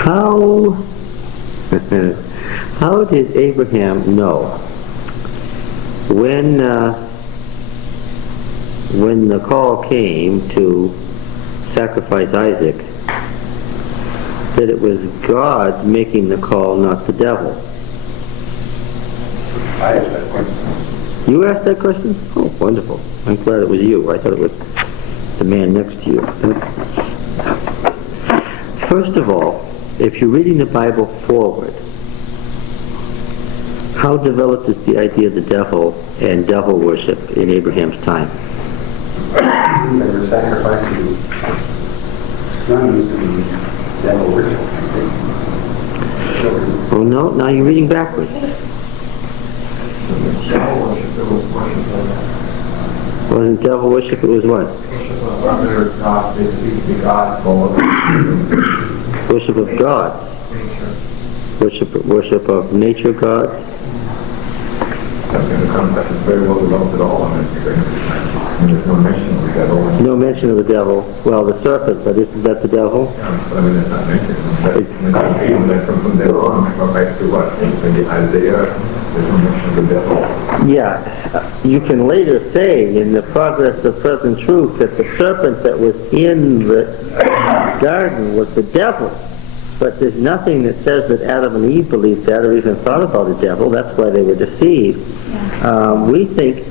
How how did Abraham know when the call came to sacrifice Isaac that it was God making the call, not the devil? I asked that question. You asked that question? Oh, wonderful. I'm glad it was you. I thought it was the man next to you. First of all, if you're reading the Bible forward, how developed is the idea of the devil and devil worship in Abraham's time? They were sacrificing sons to the devil worship. Oh no, now you're reading backwards. Devil worship, it was worship Wasn't devil worship, it was what? of other gods, the gods called Worship of God. nature. Worship of nature gods. That's going to come, that is very well developed at all. I mean, there's no mention of the devil. No mention of the devil. Well, the serpent, but isn't that the devil? But I mean, it's not mentioned. That's from there on, right to what? Maybe Isaiah, there's no mention of the devil. Yeah. You can later say in the Progress of Present Truth that the serpent that was in the garden was the devil. But there's nothing that says that Adam and Eve believed that or even thought about a devil. That's why they were deceived. We think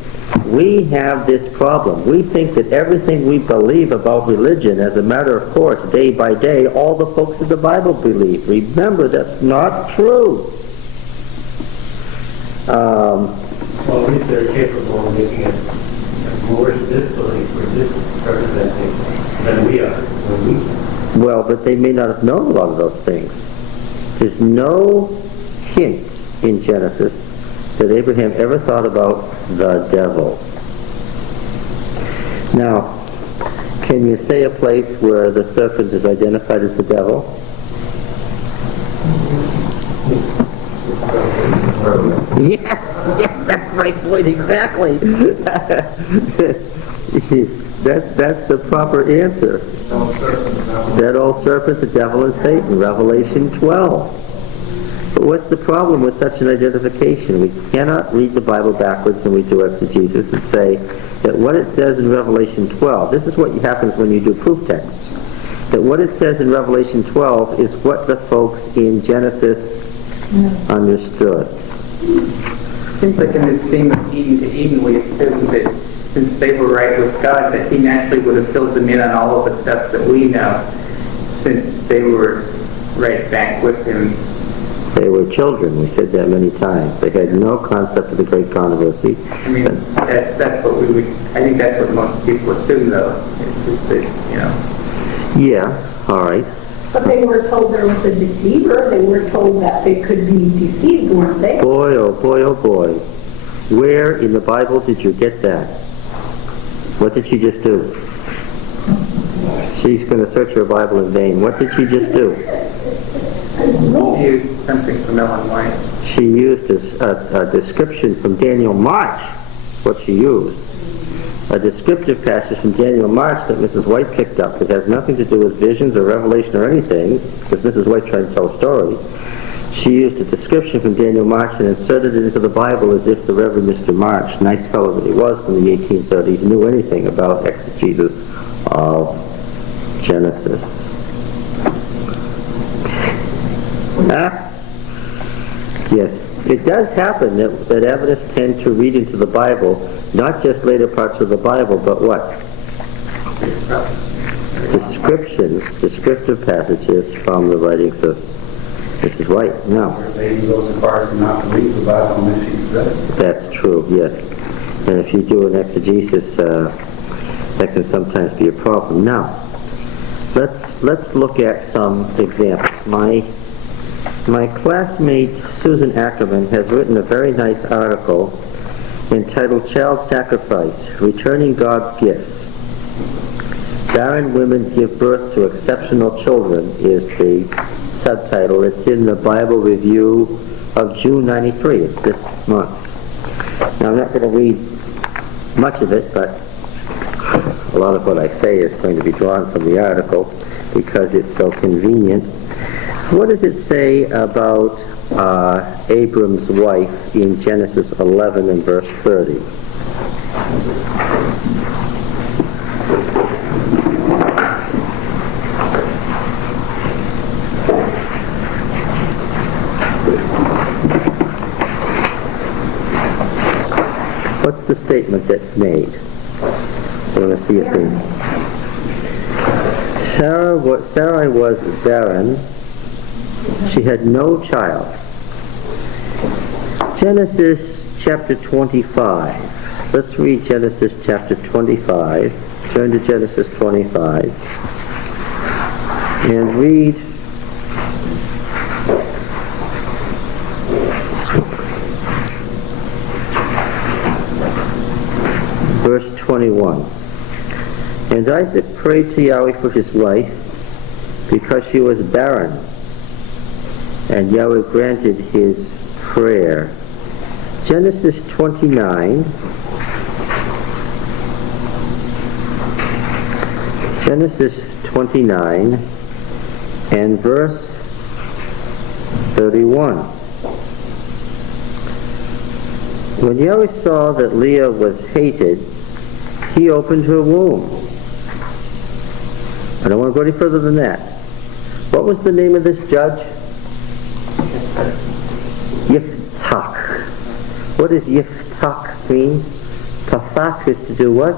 we have this problem. We think that everything we believe about religion, as a matter of course, day by day, all the folks in the Bible believe. Remember, that's not true. Well, at least they're capable of making it more disbelief or disrepresenting than we are. Well, but they may not have known a lot of those things. There's no hint in Genesis that Abraham ever thought about the devil. Now, can you say a place where the serpent is identified as the devil? Yes, that's my point exactly. That's the proper answer. That old serpent, the devil and Satan, Revelation 12. But what's the problem with such an identification? We cannot read the Bible backwards when we do exegesis and say that what it says in Revelation 12, this is what happens when you do proof texts, that what it says in Revelation 12 is what the folks in Genesis understood. Seems like in this theme of Eden to Eden, we assume that since they were right with God, that He naturally would have filled them in on all of the stuff that we know, since they were right back with Him. They were children. We said that many times. They had no concept of the great controversy. I mean, that's what we would. I think that's what most people assume, though. It's just that, Yeah. All right. But they were told there was a deceiver. They were told that they could be deceived, weren't they? Boy, oh boy, oh boy. Where in the Bible did you get that? What did she just do? She's going to search her Bible in vain. What did she just do? He used something from Ellen White. She used a description from Daniel March, what she used. A descriptive passage from Daniel March that Mrs. White picked up. It has nothing to do with visions or revelation or anything, because Mrs. White tried to tell a story. She used a description from Daniel March and inserted it into the Bible as if the Reverend Mr. March, nice fellow that he was from the 1830s, knew anything about exegesis of Genesis. Yes, it does happen that Adventists tend to read into the Bible, not just later parts of the Bible, but what? Descriptive passages from the writings of Mrs. White. No. They go so far as not to read the Bible unless she's read it. That's true, yes. And if you do an exegesis, that can sometimes be a problem. Now, let's look at some examples. My classmate Susan Ackerman has written a very nice article entitled Child Sacrifice, Returning God's Gifts. Barren Women Give Birth to Exceptional Children is the subtitle. It's in the Bible Review of June 93. It's this month. Now I'm not going to read much of it, but a lot of what I say is going to be drawn from the article because it's so convenient. What does it say about Abram's wife in Genesis 11 and verse 30? What's the statement that's made? I want to see a thing. Sarai was barren. She had no child. Genesis chapter 25. Let's read Genesis chapter 25. Turn to Genesis 25 and read verse 21. And Isaac prayed to Yahweh for his wife because she was barren. And Yahweh granted his prayer. Genesis 29. Genesis 29 and verse 31. When Yahweh saw that Leah was hated, he opened her womb. I don't want to go any further than that. What was the name of this judge? Yiftach. What does Yiftach mean? Pathach is to do what?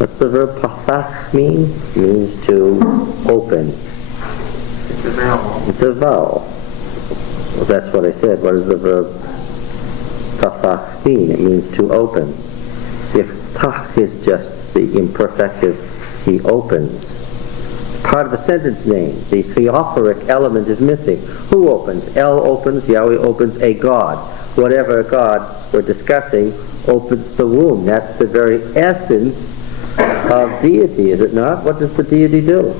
What's the verb pathach mean? It means to open. It's a vowel. It's a vowel. Well, that's what I said. What does the verb pathach mean? It means to open. Yiftach is just the imperfective, he opens. Part of the sentence name, the theophoric element is missing. Who opens? El opens, Yahweh opens, a God. Whatever God we're discussing opens the womb. That's the very essence of deity, is it not? What does the deity do?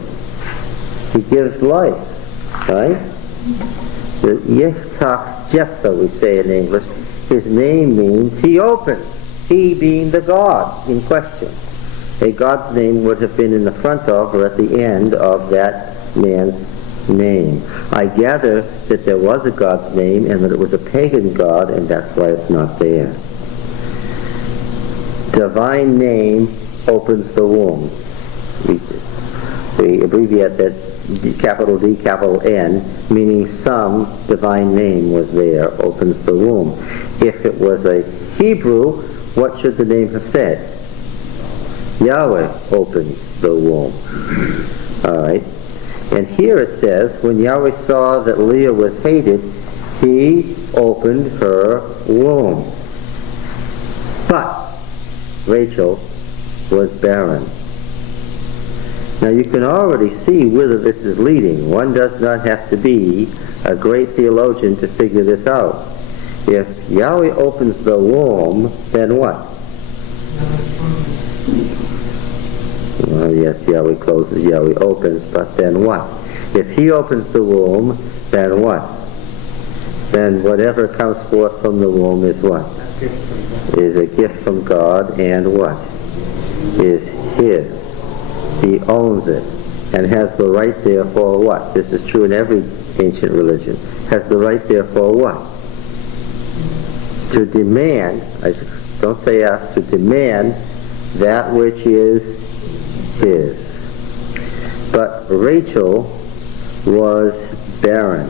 He gives life, right? The Yiftach Jephthah, we say in English, his name means he opens, he being the God in question. A God's name would have been in the front of or at the end of that man's name. I gather that there was a God's name and that it was a pagan God, and that's why it's not there. Divine name opens the womb. We abbreviate that capital D, capital N, meaning some divine name was there, opens the womb. If it was a Hebrew, what should the name have said? Yahweh opens the womb. Alright. And here it says, when Yahweh saw that Leah was hated, he opened her womb. But Rachel was barren. Now you can already see whither this is leading. One does not have to be a great theologian to figure this out. If Yahweh opens the womb, then what? Well, yes, Yahweh closes, Yahweh opens, but then what? If he opens the womb, then what? Then whatever comes forth from the womb is what? Is a gift from God, and what? Is his. He owns it, and has the right therefore what? This is true in every ancient religion. Has the right therefore what? To demand, don't say ask, to demand that which is his. But Rachel was barren.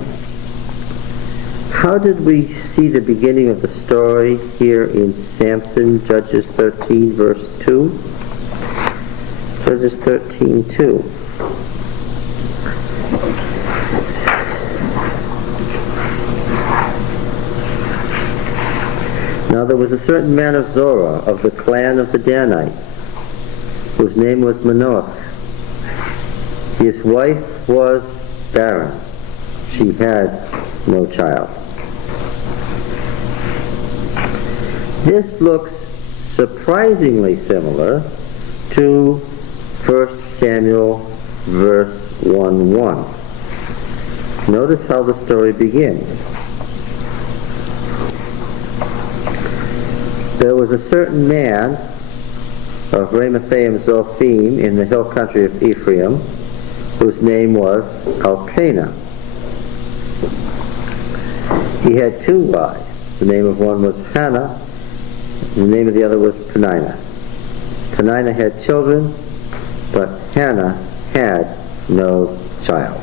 How did we see the beginning of the story here in Samson, Judges 13, verse 2? Judges 13, 2. Now there was a certain man of Zorah, of the clan of the Danites, whose name was Manoah. His wife was barren. She had no child. This looks surprisingly similar to 1 Samuel verse 1:1. Notice how the story begins. There was a certain man of Ramathaim Zophim in the hill country of Ephraim, whose name was Elkanah, He had 2 wives. The name of one was Hannah. The name of the other was Peninnah. Peninnah had children, but Hannah had no child.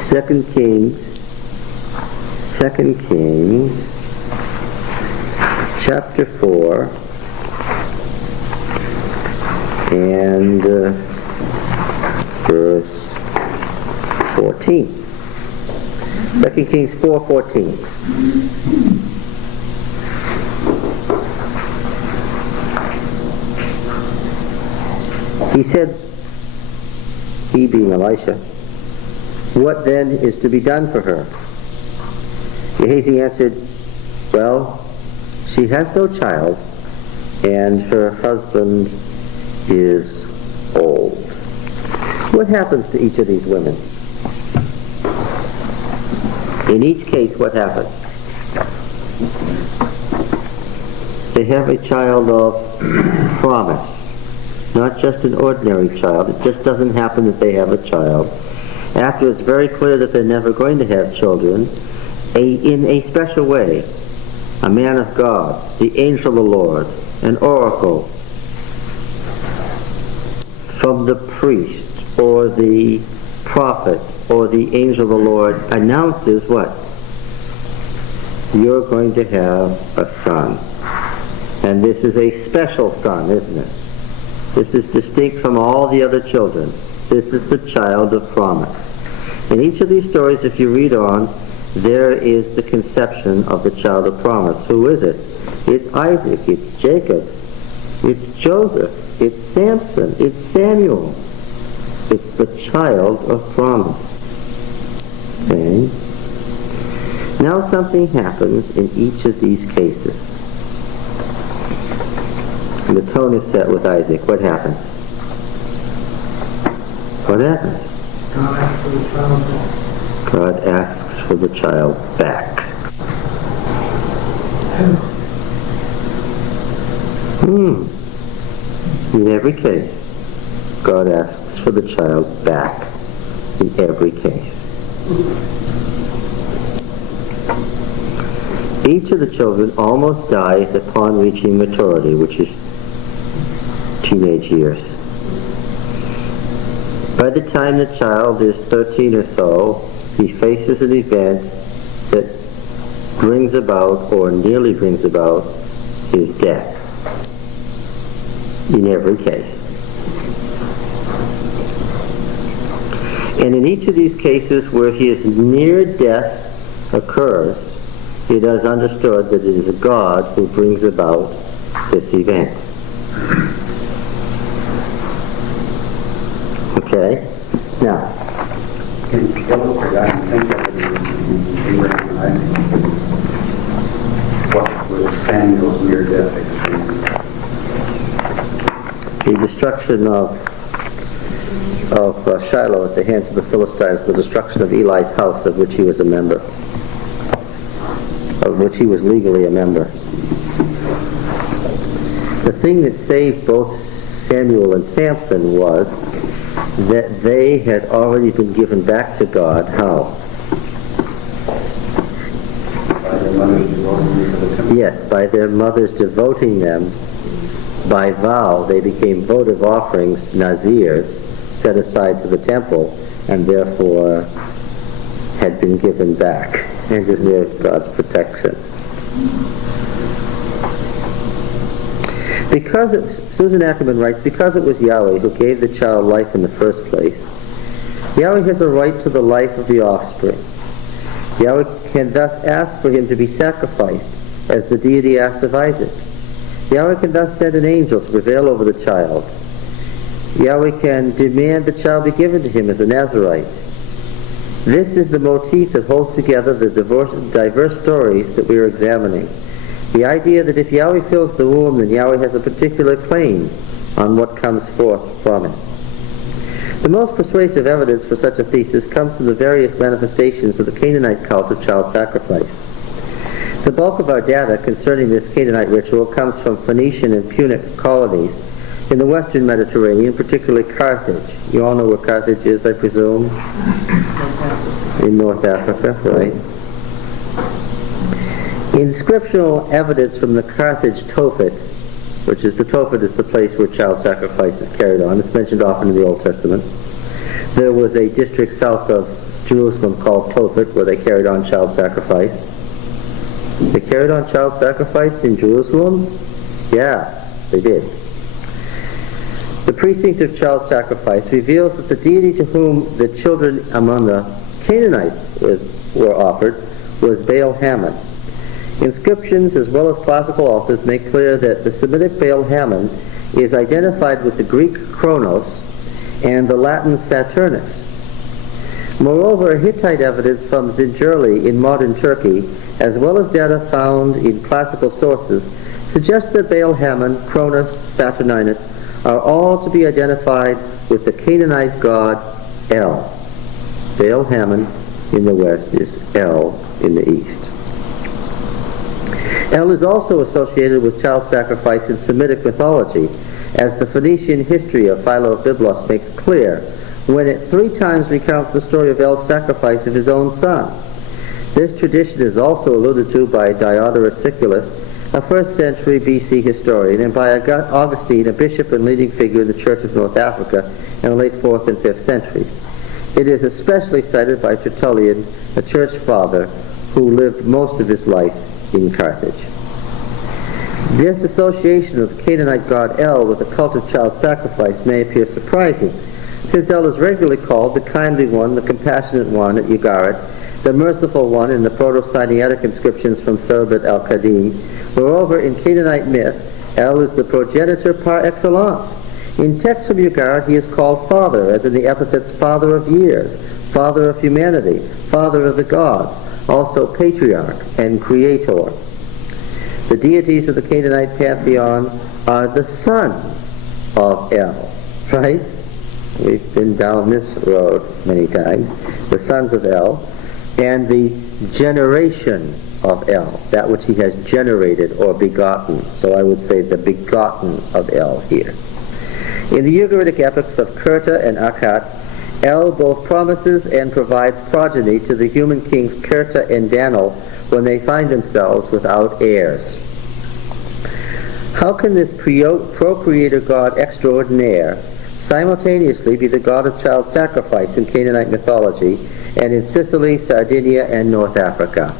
Second Kings, chapter 4, and verse 14. 2 Kings 4:14. He said, he being Elisha, "What then is to be done for her?" Gehazi answered, "Well, she has no child, and her husband is old." What happens to each of these women? In each case, what happens? They have a child of promise. Not just an ordinary child. It just doesn't happen that they have a child. After it's very clear that they're never going to have children, in a special way, a man of God, the angel of the Lord, an oracle from the priest or the prophet or the angel of the Lord announces what? You're going to have a son. And this is a special son, isn't it? This is distinct from all the other children. This is the child of promise. In each of these stories, if you read on, there is the conception of the child of promise. Who is it? It's Isaac, it's Jacob, it's Joseph, it's Samson, it's Samuel. It's the child of promise. Okay? Now something happens in each of these cases. The tone is set with Isaac. What happens? What happens? God asks for the child back. In every case, God asks for the child back. In every case. Each of the children almost dies upon reaching maturity, which is teenage years. By the time the child is 13 or so, he faces an event that brings about, or nearly brings about, his death. In every case. And in each of these cases where his near death occurs, it is understood that it is God who brings about this event. Okay? Now, Can you illustrate that and think of it in Abraham and Isaac? What was Samuel's near-death experience? the destruction of Shiloh at the hands of the Philistines, the destruction of Eli's house, of which he was a member, of which he was legally a member. The thing that saved both Samuel and Samson was that they had already been given back to God. How? By their mothers devoting them to the temple. Yes, by their mothers devoting them by vow. They became votive offerings, Nazirs, set aside to the temple, and therefore had been given back and deserved God's protection. Susan Ackerman writes, because it was Yahweh who gave the child life in the first place, Yahweh has a right to the life of the offspring. Yahweh can thus ask for him to be sacrificed, as the deity asked of Isaac. Yahweh can thus send an angel to prevail over the child. Yahweh can demand the child be given to him as a Nazarite. This is the motif that holds together the diverse stories that we are examining. The idea that if Yahweh fills the womb, then Yahweh has a particular claim on what comes forth from it. The most persuasive evidence for such a thesis comes from the various manifestations of the Canaanite cult of child sacrifice. The bulk of our data concerning this Canaanite ritual comes from Phoenician and Punic colonies in the western Mediterranean, particularly Carthage. You all know where Carthage is, I presume? In North Africa, right? Inscriptional evidence from the Carthage Tophet, which is the Tophet is the place where child sacrifice is carried on. It's mentioned often in the Old Testament. There was a district south of Jerusalem called Tophet where they carried on child sacrifice. They carried on child sacrifice in Jerusalem? Yeah, they did. The precinct of child sacrifice reveals that the deity to whom the children among the Canaanites were offered was Baal-Hamon. Inscriptions as well as classical authors make clear that the Semitic Baal-Hamon is identified with the Greek Kronos and the Latin Saturnus. Moreover, Hittite evidence from Zingerli in modern Turkey, as well as data found in classical sources, suggests that Baal-Hamon, Cronus, Saturninus are all to be identified with the Canaanite god El. Baal-Hamon in the west is El in the east. El is also associated with child sacrifice in Semitic mythology, as the Phoenician history of Philo of Byblos makes clear, when it 3 times recounts the story of El's sacrifice of his own son. This tradition is also alluded to by Diodorus Siculus, a 1st century BC historian, and by Augustine, a bishop and leading figure in the Church of North Africa in the late 4th and 5th centuries. It is especially cited by Tertullian, a church father who lived most of his life in Carthage. This association of the Canaanite god El with the cult of child sacrifice may appear surprising, since El is regularly called the kindly one, the compassionate one at Ugarit, the merciful one in the Proto-Sinaitic inscriptions from Serbet al-Qadim. Moreover, in Canaanite myth, El is the progenitor par excellence. In texts from Ugarit, he is called Father, as in the epithets Father of Years, Father of Humanity, Father of the Gods, also Patriarch and Creator. The deities of the Canaanite pantheon are the sons of El, right? We've been down this road many times. The sons of El, and the generation of El, that which he has generated or begotten. So I would say the begotten of El here. In the Ugaritic epics of Kurta and Akhat, El both promises and provides progeny to the human kings Kurta and Danil when they find themselves without heirs. How can this procreator god extraordinaire simultaneously be the god of child sacrifice in Canaanite mythology and in Sicily, Sardinia, and North Africa?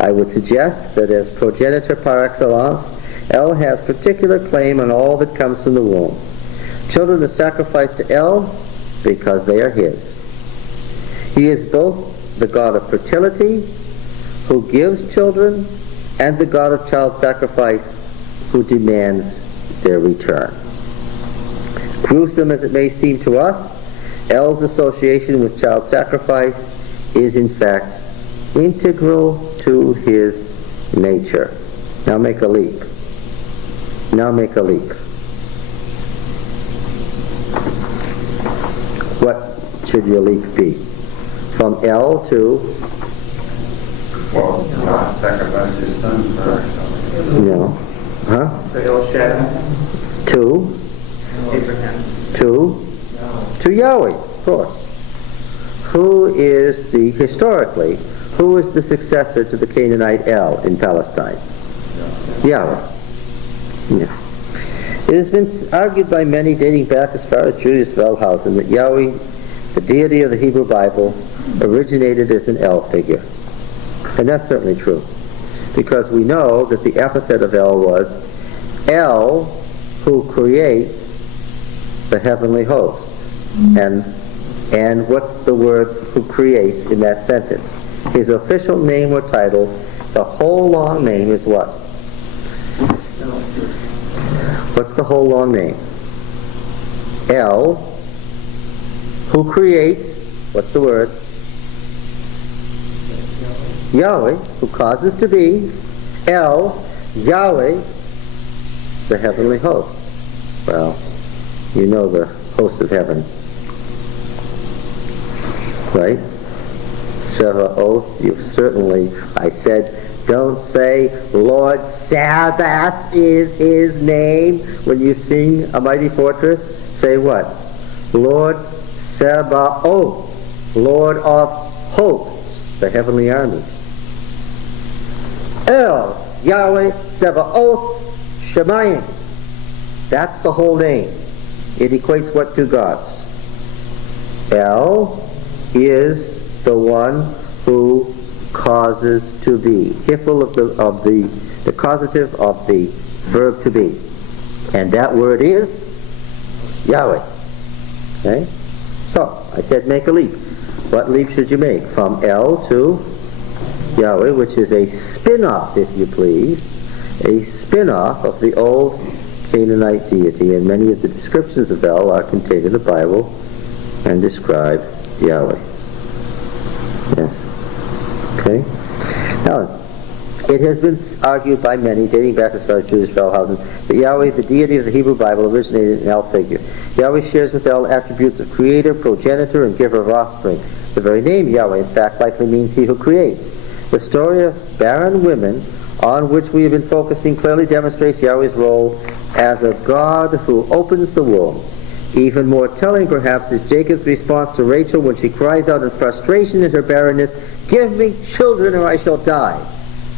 I would suggest that as progenitor par excellence, El has particular claim on all that comes from the womb. Children are sacrificed to El because they are his. He is both the god of fertility, who gives children, and the god of child sacrifice, who demands their return. Gruesome as it may seem to us, El's association with child sacrifice is in fact integral to his nature. Now make a leap. Now make a leap. What should your leap be? From El to? Well, God sacrificed his son for us. No. Huh? The El Shaddai, To? Abraham. To Yahweh, of course. Who is historically, who is the successor to the Canaanite El in Palestine? Yahweh. Yeah. It has been argued by many, dating back as far as Julius Wellhausen, that Yahweh, the deity of the Hebrew Bible, originated as an El figure. And that's certainly true, because we know that the epithet of El was El, who creates the heavenly host. And what's the word who creates in that sentence? His official name or title, the whole long name is what? What's the whole long name? El, who creates, what's the word? Yahweh, who causes to be. El, Yahweh, the heavenly host. Well, you know the host of heaven, right? Sevaoth, you certainly, I said Don't say, Lord Sabbath is his name. When you sing A Mighty Fortress, say what? Lord Sabaoth, Lord of hosts, the heavenly armies. El, Yahweh, Sabaoth, Shemayim. That's the whole name. It equates what? Two gods. El is the one who causes to be. Hifl of the causative of the verb to be. And that word is Yahweh. Okay? So, I said make a leap. What leap should you make? From El to Yahweh, which is a spin-off, if you please, a spin-off of the old Canaanite deity, and many of the descriptions of El are contained in the Bible and describe Yahweh. Yes. Okay? Now, it has been argued by many, dating back as far as Jewish Wellhausen, that Yahweh, the deity of the Hebrew Bible, originated in El figure. Yahweh shares with El attributes of creator, progenitor, and giver of offspring. The very name Yahweh, in fact, likely means he who creates. The story of barren women, on which we have been focusing, clearly demonstrates Yahweh's role as a God who opens the womb. Even more telling, perhaps, is Jacob's response to Rachel when she cries out in frustration at her barrenness, "Give me children or I shall die."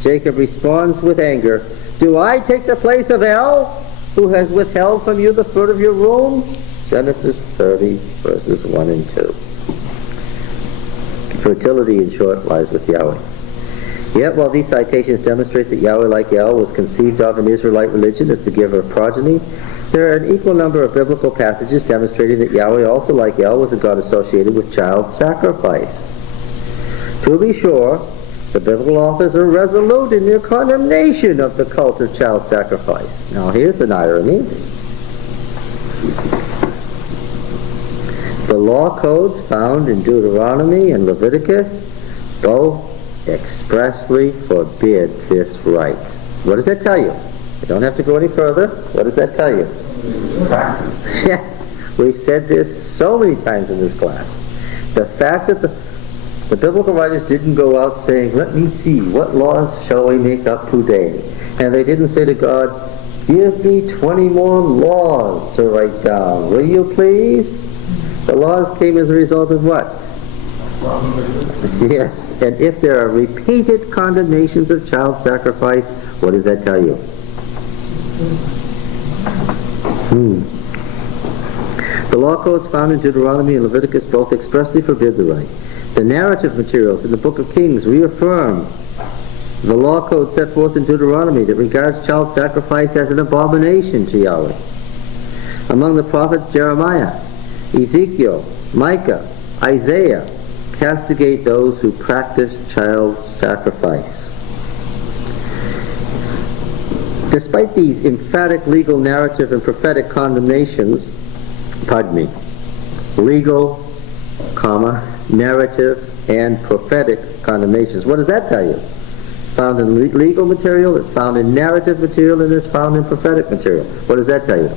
Jacob responds with anger, "Do I take the place of El, who has withheld from you the fruit of your womb?" Genesis 30, verses 1 and 2. Fertility, in short, lies with Yahweh. Yet, while these citations demonstrate that Yahweh, like El, was conceived of in Israelite religion as the giver of progeny, there are an equal number of biblical passages demonstrating that Yahweh, also like El, was a God associated with child sacrifice. To be sure, the biblical authors are resolute in their condemnation of the cult of child sacrifice. Now, here's an irony. The law codes found in Deuteronomy and Leviticus both expressly forbid this rite. What does that tell you? You don't have to go any further. What does that tell you? Yeah, we've said this so many times in this class. The fact that the biblical writers didn't go out saying, "Let me see, what laws shall we make up today?" And they didn't say to God, "Give me 20 more laws to write down, will you please?" The laws came as a result of what? Yes, and if there are repeated condemnations of child sacrifice, what does that tell you? The law codes found in Deuteronomy and Leviticus both expressly forbid the rite. The narrative materials in the Book of Kings reaffirm the law code set forth in Deuteronomy that regards child sacrifice as an abomination to Yahweh. Among the prophets, Jeremiah, Ezekiel, Micah, Isaiah castigate those who practice child sacrifice. Despite these emphatic legal, narrative, and prophetic condemnations, legal, narrative, and prophetic condemnations. What does that tell you? It's found in legal material, it's found in narrative material, and it's found in prophetic material. What does that tell you?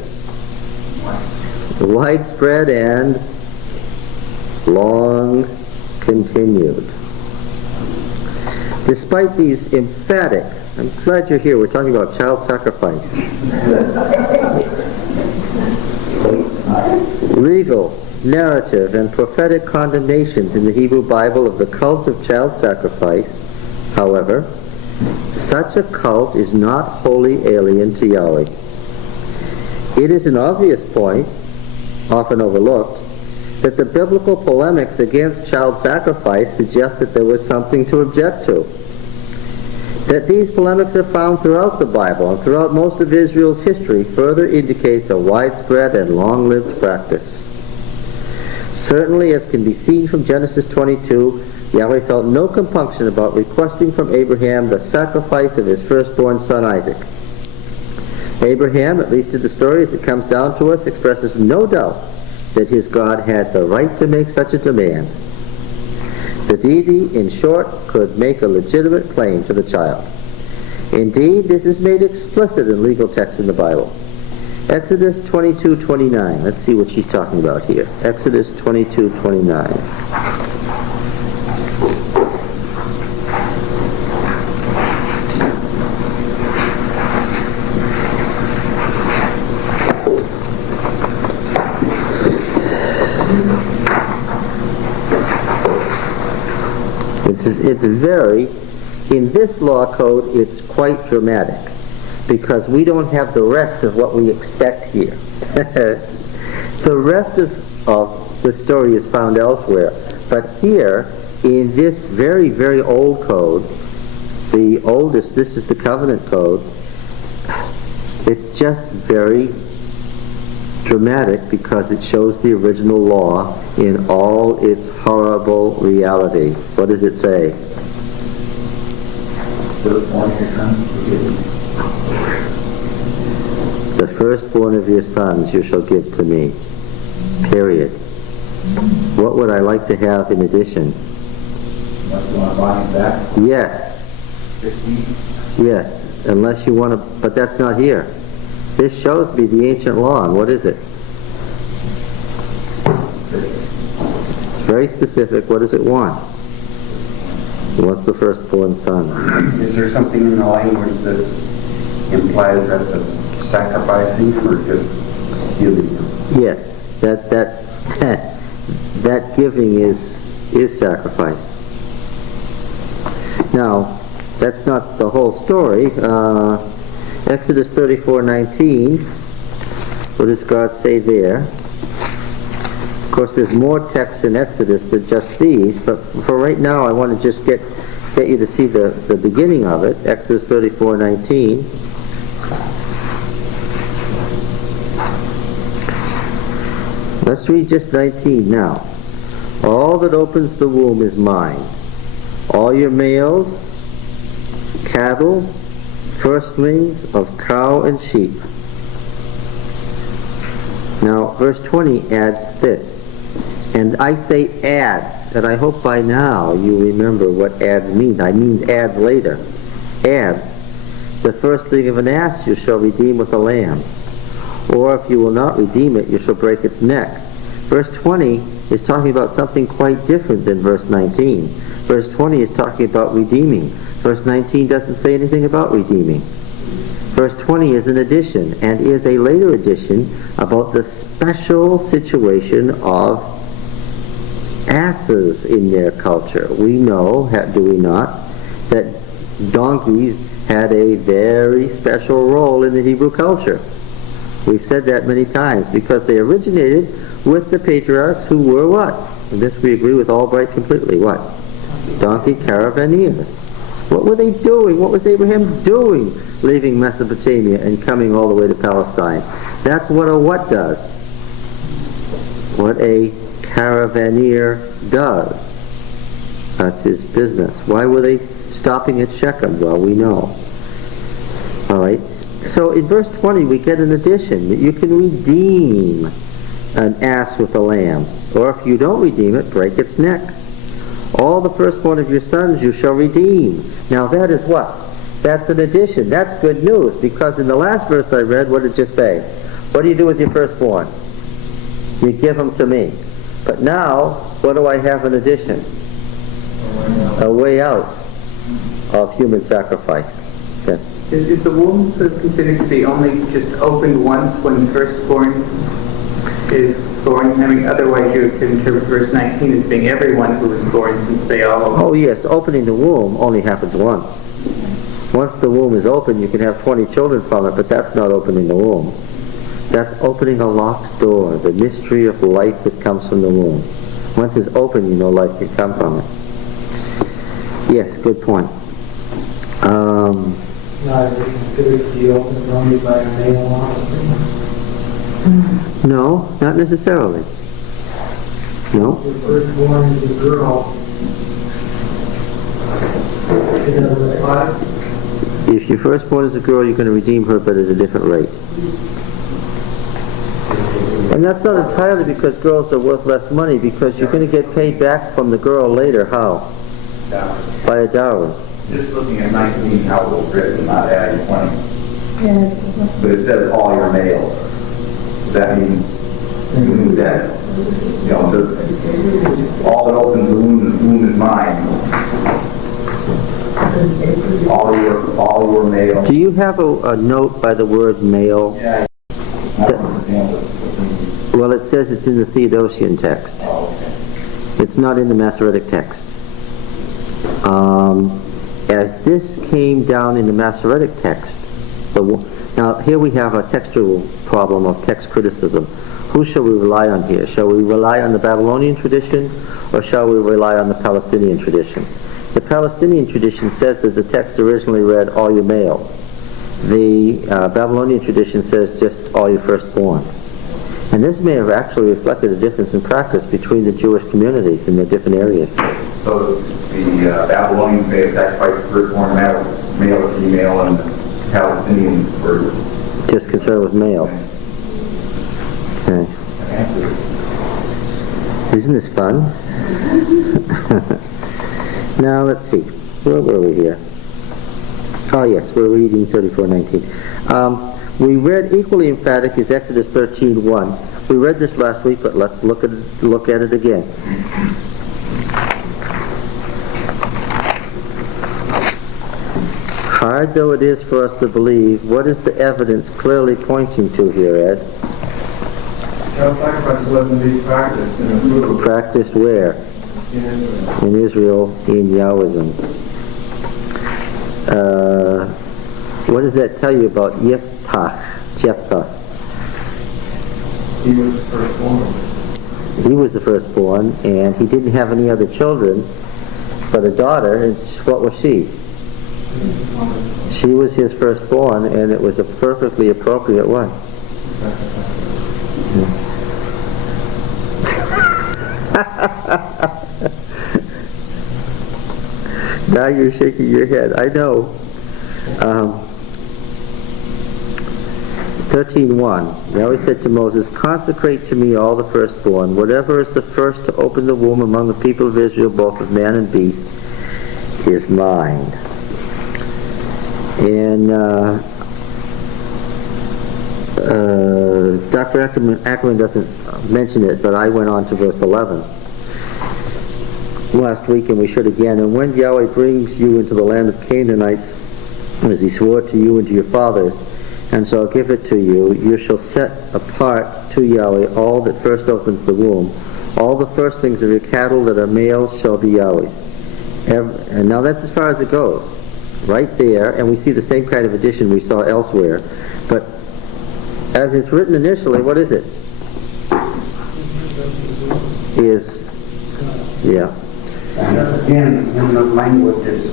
Widespread and long continued. Despite these emphatic, I'm glad you're here, we're talking about child sacrifice. Legal, narrative, and prophetic condemnations in the Hebrew Bible of the cult of child sacrifice, however, such a cult is not wholly alien to Yahweh. It is an obvious point, often overlooked, that the biblical polemics against child sacrifice suggest that there was something to object to. That these polemics are found throughout the Bible and throughout most of Israel's history further indicates a widespread and long-lived practice. Certainly, as can be seen from Genesis 22, Yahweh felt no compunction about requesting from Abraham the sacrifice of his firstborn son Isaac. Abraham, at least in the story as it comes down to us, expresses no doubt that his God had the right to make such a demand. The deity, in short, could make a legitimate claim to the child. Indeed, this is made explicit in legal texts in the Bible. Exodus 22:29. Let's see what she's talking about here. Exodus 22:29. It's very, in this law code, it's quite dramatic, because we don't have the rest of what we expect here. The rest of the story is found elsewhere, but here, in this very, very old code, the oldest, this is the covenant code, it's just very dramatic because it shows the original law in all its horrible reality. What does it say? The firstborn of your sons you shall give to me. Period. What would I like to have in addition? Yes. Yes. Unless you want to, but that's not here. This shows me the ancient law, and what is it? It's very specific. What does it want? What's the firstborn son? Is there something in the language that implies that the sacrificing or just giving? Yes, that giving is sacrifice. Now, that's not the whole story. Exodus 34:19. What does God say there? Of course, there's more text in Exodus than just these, but for right now, I want to just get you to see the beginning of it. Exodus 34:19. Let's read just 19 now. All that opens the womb is mine. All your males, cattle, firstlings of cow and sheep. Now, verse 20 adds this. And I say adds, and I hope by now you remember what adds means. I mean adds later. Adds, the firstling of an ass you shall redeem with a lamb. Or if you will not redeem it, you shall break its neck. Verse 20 is talking about something quite different than verse 19. Verse 20 is talking about redeeming. Verse 19 doesn't say anything about redeeming. Verse 20 is an addition, and is a later addition about the special situation of asses in their culture. We know, do we not, that donkeys had a very special role in the Hebrew culture. We've said that many times because they originated with the patriarchs who were what? And this we agree with Albright completely. What? Donkey caravaneers. What were they doing? What was Abraham doing leaving Mesopotamia and coming all the way to Palestine? That's what a what does. What a caravaneer does. That's his business. Why were they stopping at Shechem? Well, we know. All right. So in verse 20 we get an addition that you can redeem an ass with a lamb. Or if you don't redeem it, break its neck. All the firstborn of your sons you shall redeem. Now that is what? That's an addition. That's good news, because in the last verse I read, what did it just say? What do you do with your firstborn? You give them to me. But now, what do I have in addition? A way out of human sacrifice. Okay. Is the womb considered to be only just opened once when the firstborn is born? I mean, otherwise you could interpret verse 19 as being everyone who was born, since they all... Oh yes, opening the womb only happens once. Once the womb is open, you can have 20 children from it, but that's not opening the womb. That's opening a locked door, the mystery of life that comes from the womb. Once it's open, you know life can come from it. Yes, good point. Not considered to be opened only by a male offspring. No, not necessarily. No. The firstborn is a girl. It doesn't apply. If your firstborn is a girl, you're going to redeem her, but at a different rate. And that's not entirely because girls are worth less money, because you're going to get paid back from the girl later. How? By a dowry. Just looking at 19, how it was written, not adding 20. But it says all your males. Does that mean that, you know, all that opens the womb is mine. All your males. Do you have a note by the word male? Yeah. Well, it says it's in the Theodosian text. Oh, okay. It's not in the Masoretic text. As this came down in the Masoretic text, now here we have a textual problem of text criticism. Who shall we rely on here? Shall we rely on the Babylonian tradition, or shall we rely on the Palestinian tradition? The Palestinian tradition says that the text originally read, all your male. The Babylonian tradition says just all your firstborn. And this may have actually reflected a difference in practice between the Jewish communities in their different areas. So the Babylonians may have sacrificed the firstborn male or female, and the Palestinians were just concerned with males. Okay. Isn't this fun? Now let's see. Where were we here? Oh yes, we're reading 34:19. We read equally emphatic is Exodus 13:1. We read this last week, but let's look at it again. Hard though it is for us to believe, what is the evidence clearly pointing to here, Ed? Child sacrifice wasn't being practiced in a group. Practiced where? In Israel, in Yahwism. What does that tell you about Jephthah? He was the firstborn. He was the firstborn, and he didn't have any other children but a daughter, and what was she? She was his firstborn, and it was a perfectly appropriate one. Now you're shaking your head. I know. 13:1. Yahweh said to Moses, consecrate to me all the firstborn. Whatever is the first to open the womb among the people of Israel, both of man and beast, is mine. And Dr. Ackerman doesn't mention it, but I went on to verse 11 last week, and we should again. And when Yahweh brings you into the land of Canaanites, as he swore to you and to your fathers, and shall give it to you, you shall set apart to Yahweh all that first opens the womb. All the firstlings of your cattle that are males shall be Yahweh's. And now that's as far as it goes. Right there, and we see the same kind of addition we saw elsewhere. But as it's written initially, what is it? Yeah. And again, in the language is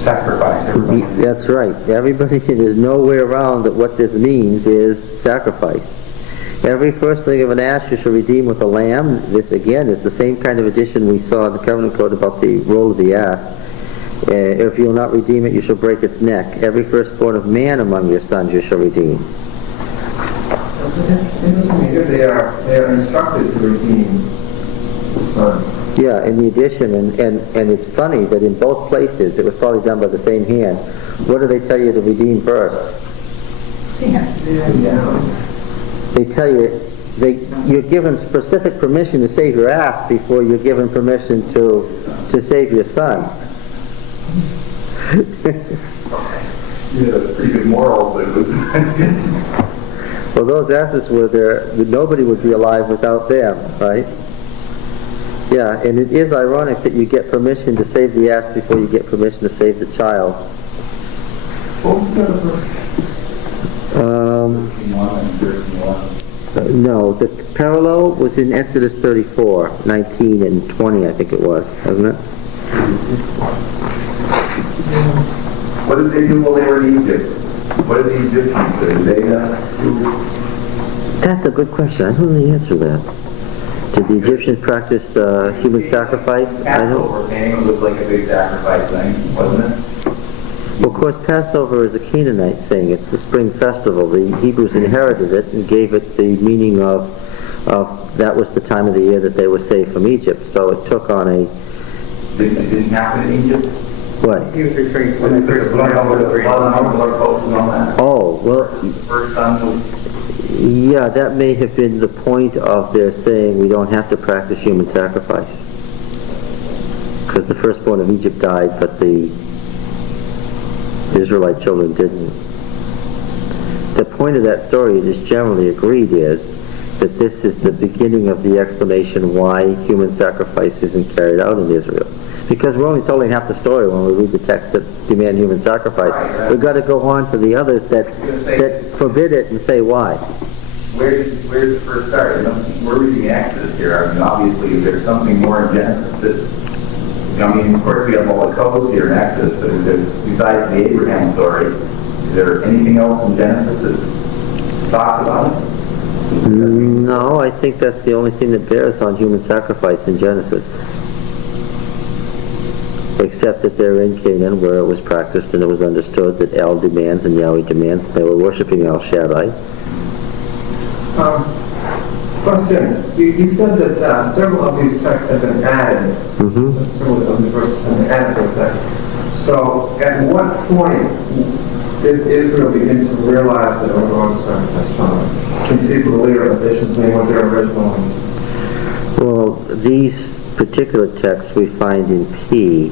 sacrifice. Everybody. That's right. Everybody, there's no way around that what this means is sacrifice. Every firstling of an ass you shall redeem with a lamb. This again is the same kind of addition we saw in the covenant code about the role of the ass. If you will not redeem it, you shall break its neck. Every firstborn of man among your sons you shall redeem. They are instructed to redeem the son. Yeah, in the addition, and it's funny that in both places, it was probably done by the same hand. What do they tell you to redeem first? They tell you, you're given specific permission to save your ass before you're given permission to save your son. Yeah, that's pretty good moral. Well, those asses were there. Nobody would be alive without them, right? Yeah, and it is ironic that you get permission to save the ass before you get permission to save the child. No, the parallel was in Exodus 34, 19 and 20, I think it was, wasn't it? What did they do while they were in Egypt? What did the Egyptians do? They That's a good question. I don't know the answer to that. Did the Egyptians practice human sacrifice? Passover thing was like a big sacrifice thing, wasn't it? Well, of course, Passover is a Canaanite thing. It's the spring festival. The Hebrews inherited it and gave it the meaning of that was the time of the year that they were saved from Egypt. So it took on a... It didn't happen in Egypt? What? He was referring to when they first Blood over the posts and all that. Oh, well... First son was... Yeah, that may have been the point of their saying we don't have to practice human sacrifice. Because the firstborn of Egypt died, but the Israelite children didn't. The point of that story, it is generally agreed, is that this is the beginning of the explanation why human sacrifice isn't carried out in Israel. Because we're only telling half the story when we read the text that demand human sacrifice. Right. We've got to go on to the others that forbid it and say why. Where's the first start? You know, we're reading Exodus here. I mean, obviously, there's something more in Genesis that, I mean, of course, we have all the codes here in Exodus, but besides the Abraham story, is there anything else in Genesis that talks about it? No, I think that's the only thing that bears on human sacrifice in Genesis. Except that they're in Canaan where it was practiced and it was understood that El demands and Yahweh demands. They were worshiping El Shaddai. Question. You said that several of these texts have been added. Mm-hmm. Several of these verses have been added to the text. So at what point did Israel begin to realize that they were going to sacrifice children? Conceivably or additions being what their original. Well, these particular texts we find in P.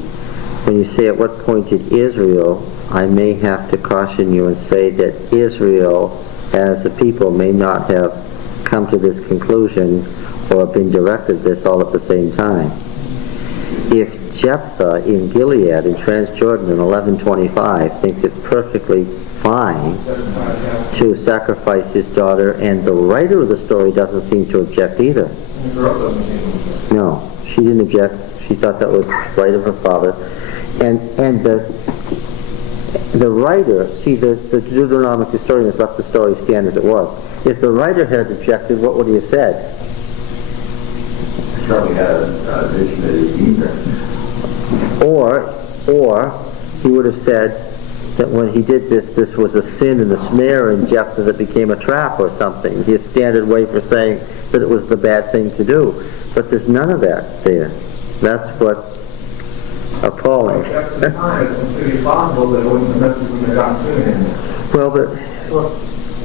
When you say at what point did Israel, I may have to caution you and say that Israel as a people may not have come to this conclusion or been directed this all at the same time. If Jephthah in Gilead in Transjordan in 1125 thinks it's perfectly fine to sacrifice his daughter, and the writer of the story doesn't seem to object either. No, she didn't object. She thought that was right of her father. And the writer, see, the Deuteronomic historian has left the story stand as it was. If the writer had objected, what would he have said? Probably had a vision that he either. Or he would have said that when he did this, this was a sin and a snare in Jephthah that became a trap or something. His standard way for saying that it was the bad thing to do. But there's none of that there. That's what's appalling. Well, but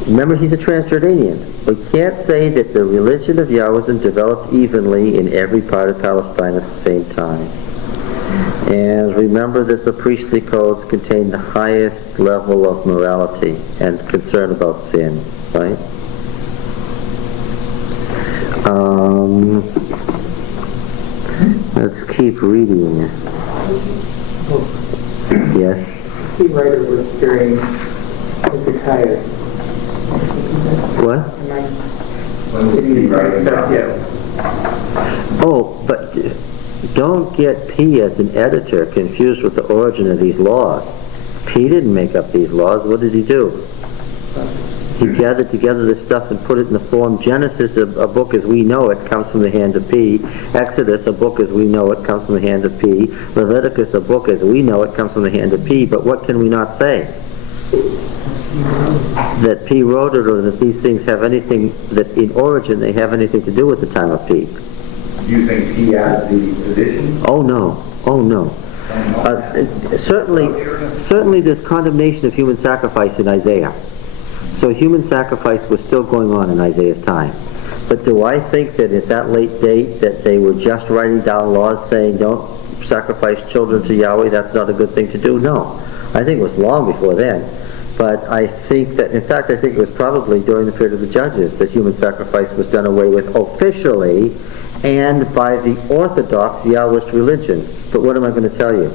remember, he's a Transjordanian. We can't say that the religion of Yahweh developed evenly in every part of Palestine at the same time. And remember that the priestly codes contain the highest level of morality and concern about sin, right? Let's keep reading. Yes? The writer was during Hezekiah. What? Oh, but don't get P as an editor confused with the origin of these laws. P didn't make up these laws. What did he do? He gathered together this stuff and put it in the form. Genesis, a book as we know it, comes from the hand of P. Exodus, a book as we know it, comes from the hand of P. Leviticus, a book as we know it, comes from the hand of P. But what can we not say? That P wrote it, or that these things have anything, that in origin they have anything to do with the time of P. Do you think he has the addition? Oh no. Certainly there's condemnation of human sacrifice in Isaiah. So human sacrifice was still going on in Isaiah's time. But do I think that at that late date that they were just writing down laws saying don't sacrifice children to Yahweh, that's not a good thing to do? No. I think it was long before then. But I think that, in fact, I think it was probably during the period of the Judges that human sacrifice was done away with officially and by the Orthodox Yahwist religion. But what am I going to tell you?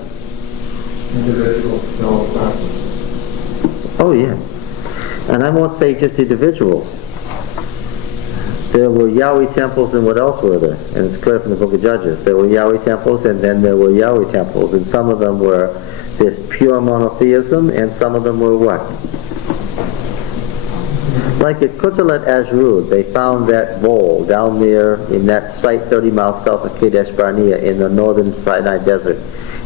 Oh, yeah. And I won't say just individuals. There were Yahweh temples, and what else were there? And it's clear from the book of Judges. There were Yahweh temples, and then there were Yahweh temples, and some of them were this pure monotheism, and some of them were what? Like at Kutalet Azrud, they found that bowl down there in that site 30 miles south of Kadesh Barnea in the northern Sinai desert.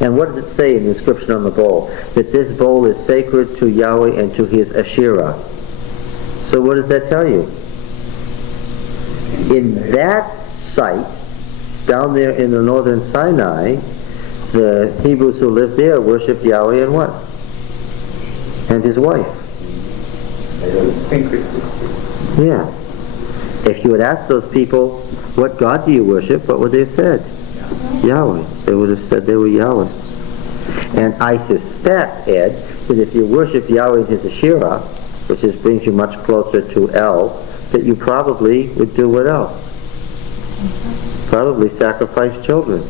And what does it say in the inscription on the bowl? That this bowl is sacred to Yahweh and to his Asherah. So what does that tell you? In that site, down there in the northern Sinai, the Hebrews who lived there worshipped Yahweh and what? And his wife. Yeah. If you had asked those people, what God do you worship, what would they have said? Yahweh. They would have said they were Yahwists. And I suspect, Ed, that if you worship Yahweh and his Asherah, which just brings you much closer to El, that you probably would do what else? Probably sacrifice children.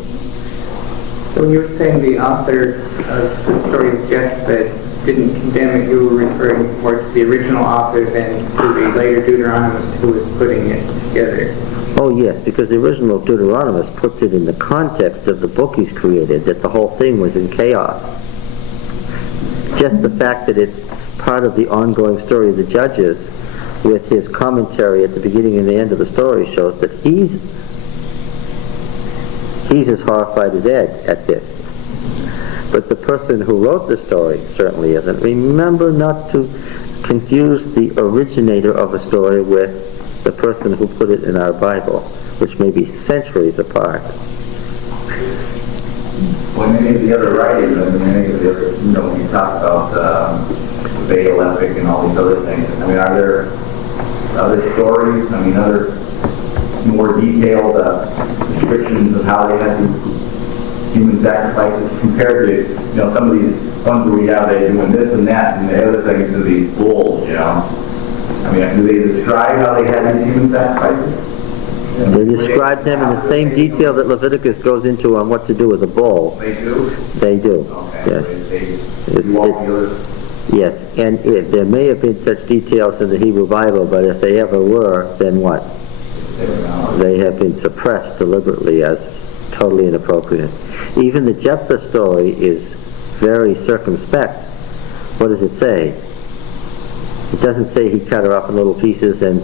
So when you were saying the author of the story of Jephthah didn't condemn it, you were referring more to the original author than to the later Deuteronomist who was putting it together. Oh yes, because the original Deuteronomist puts it in the context of the book he's created, that the whole thing was in chaos. Just the fact that it's part of the ongoing story of the Judges, with his commentary at the beginning and the end of the story, shows that he's as horrified as Ed at this. But the person who wrote the story certainly isn't. Remember not to confuse the originator of a story with the person who put it in our Bible, which may be centuries apart. Well, many of the other writings, many of the other, when you talk about the Baal epic and all these other things, are there other stories, other more detailed descriptions of how they had these human sacrifices compared to, some of these ones where we have they doing this and that, and the other things are these bulls, do they describe how they had these human sacrifices? They describe them in the same detail that Leviticus goes into on what to do with a bull. They do? They do, Okay. yes. Yes, and there may have been such details in the Hebrew Bible, but if they ever were, then what? They have been suppressed deliberately as totally inappropriate. Even the Jephthah story is very circumspect. What does it say? It doesn't say he cut her up in little pieces and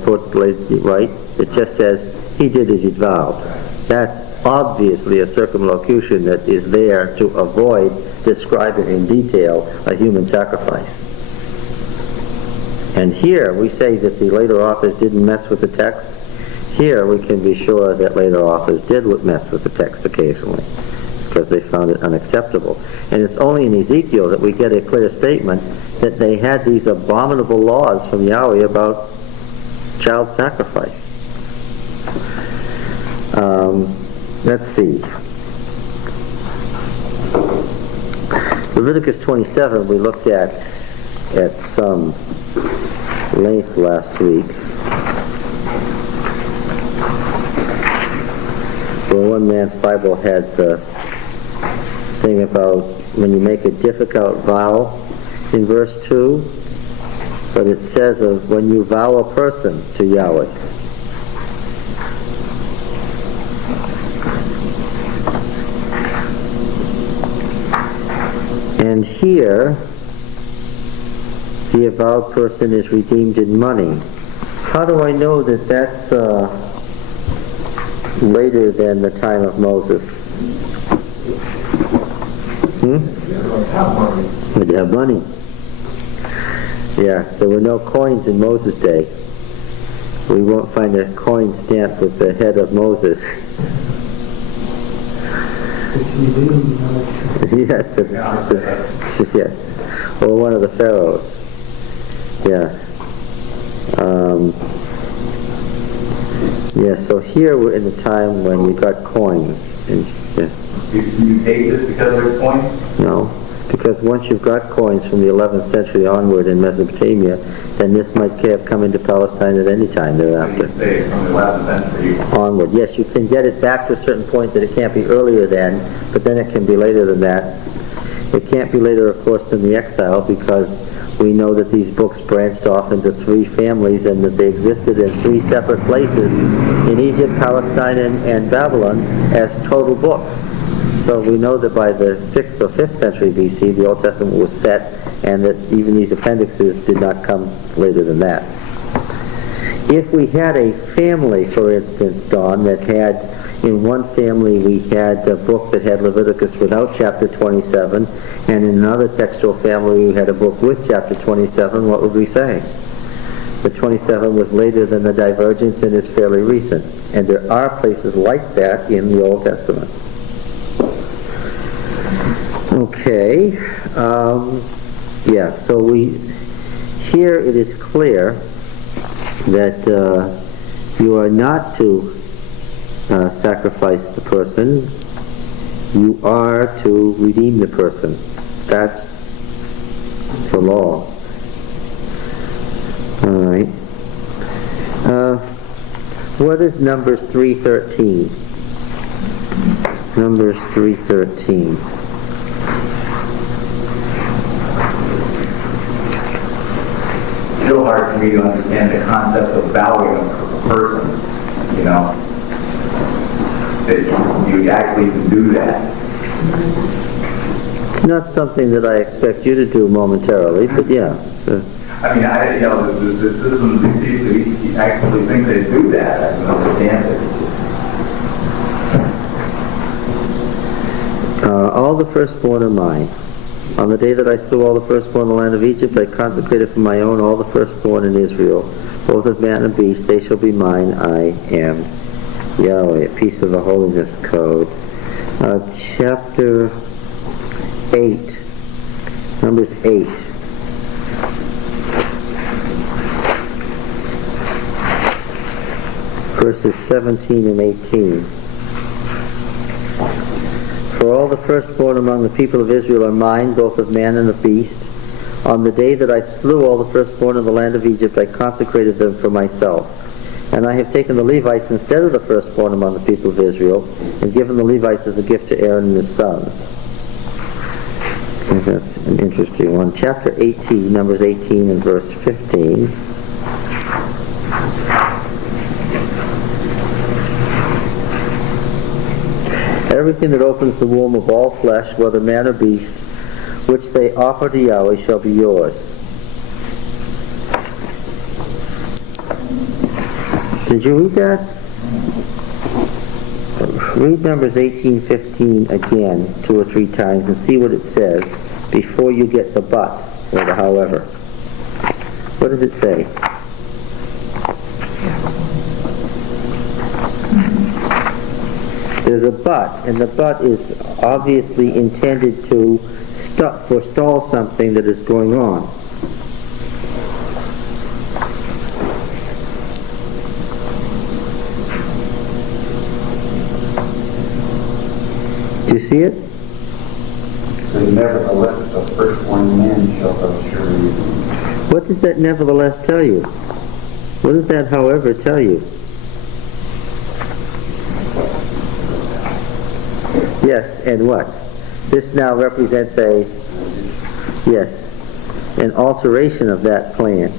right? It just says he did as he'd vowed. That's obviously a circumlocution that is there to avoid describing in detail a human sacrifice. And here we say that the later authors didn't mess with the text. Here we can be sure that later authors did mess with the text occasionally because they found it unacceptable. And it's only in Ezekiel that we get a clear statement that they had these abominable laws from Yahweh about child sacrifice. Let's see. Leviticus 27 we looked at some length last week. Well, one man's Bible had the thing about when you make a difficult vow in verse 2, but it says of when you vow a person to Yahweh. And here, the avowed person is redeemed in money. How do I know that that's later than the time of Moses? Would have money. Yeah, there were no coins in Moses' day. We won't find a coin stamped with the head of Moses. Yes, yes. Or one of the pharaohs. Yeah. Yeah, so here we're in the time when you got coins. And, yeah. You hate this because there's coins? No, because once you've got coins from the 11th century onward in Mesopotamia, then this might have come into Palestine at any time thereafter. You say from the 11th century. Onward, yes, you can get it back to a certain point that it can't be earlier than, but then it can be later than that. It can't be later, of course, than the exile, because we know that these books branched off into 3 families and that they existed in 3 separate places in Egypt, Palestine, and Babylon as total books. So we know that by the 6th or 5th century BC, the Old Testament was set, and that even these appendixes did not come later than that. If we had a family, for instance, Don, that had, in one family we had a book that had Leviticus without chapter 27, and in another textual family we had a book with chapter 27, what would we say? The 27 was later than the divergence and is fairly recent. And there are places like that in the Old Testament. Okay. Yeah, so here it is clear that you are not to sacrifice the person. You are to redeem the person. That's the law. All right. What is Numbers 3:13? Numbers 3:13. Still hard for me to understand the concept of valuing a person, you know, that you actually can do that. It's not something that I expect you to do momentarily, but yeah. I mean, the systems exist to actually think they do that. I don't understand it. All the firstborn are mine. On the day that I slew all the firstborn in the land of Egypt, I consecrated for my own all the firstborn in Israel, both of man and beast. They shall be mine. I am Yahweh. A piece of the holiness code. Chapter 8. Numbers 8. Verses 17 and 18. For all the firstborn among the people of Israel are mine, both of man and of beast. On the day that I slew all the firstborn in the land of Egypt, I consecrated them for myself. And I have taken the Levites instead of the firstborn among the people of Israel, and given the Levites as a gift to Aaron and his sons. And that's an interesting one. Chapter 18, Numbers 18 and verse 15. Everything that opens the womb of all flesh, whether man or beast, which they offer to Yahweh, shall be yours. Did you read that? Read Numbers 18:15 again 2 or 3 times and see what it says before you get the but or the however. What does it say? There's a but, and the but is obviously intended to forestall something that is going on. Do you see it? So nevertheless, the firstborn man shall thou surely redeem. What does that nevertheless tell you? What does that however tell you? Yes, and what? This now represents an alteration of that plan.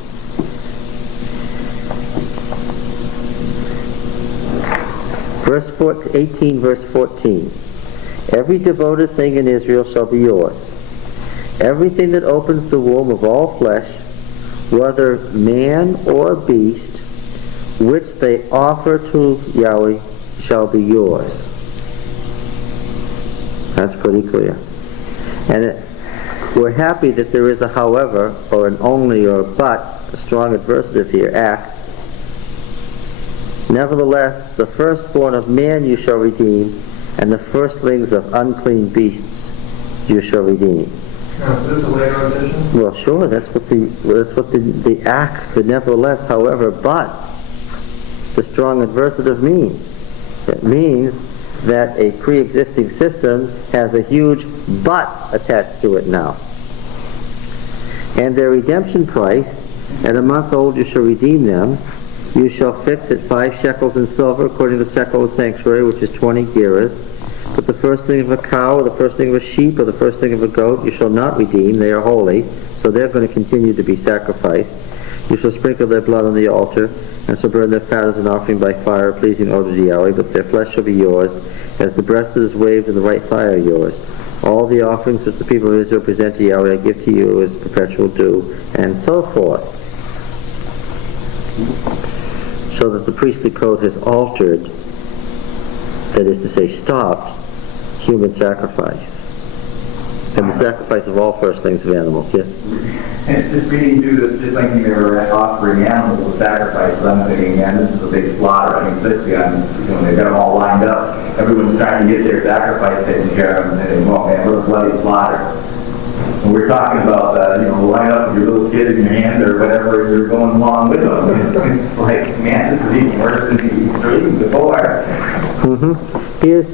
Verse 18, verse 14. Every devoted thing in Israel shall be yours. Everything that opens the womb of all flesh, whether man or beast, which they offer to Yahweh, shall be yours. That's pretty clear. And we're happy that there is a however, or an only, or a but, a strong adversative here, act. Nevertheless, the firstborn of man you shall redeem, and the firstlings of unclean beasts you shall redeem. Now, is this a later addition? Well, sure, that's what the act, the nevertheless, however, but, the strong adversative means. It means that a pre-existing system has a huge but attached to it now. And their redemption price, at a month old you shall redeem them. You shall fix at 5 shekels in silver, according to the shekel of the sanctuary, which is 20 gerahs. But the firstling of a cow, or the firstling of a sheep, or the firstling of a goat, you shall not redeem. They are holy, so they're going to continue to be sacrificed. You shall sprinkle their blood on the altar, and shall burn their fat as an offering by fire, pleasing odor to Yahweh. But their flesh shall be yours, as the breast that is waved in the right fire yours. All the offerings which the people of Israel present to Yahweh I give to you as perpetual due, and so forth. So that the priestly code has altered, that is to say, stopped, human sacrifice. And the sacrifice of all firstlings of animals, yes? And it's just reading through this, just thinking they were offering animals with sacrifices. I'm thinking, man, this is a big slaughter. I mean, especially on, they've got them all lined up. Everyone's trying to get their sacrifice taken care of, and thinking, well, man, what a bloody slaughter. And we're talking about, line up with your little kid in your hand or whatever, and you're going along with them. It's like, man, this is even worse than even before. Mm-hmm. Here's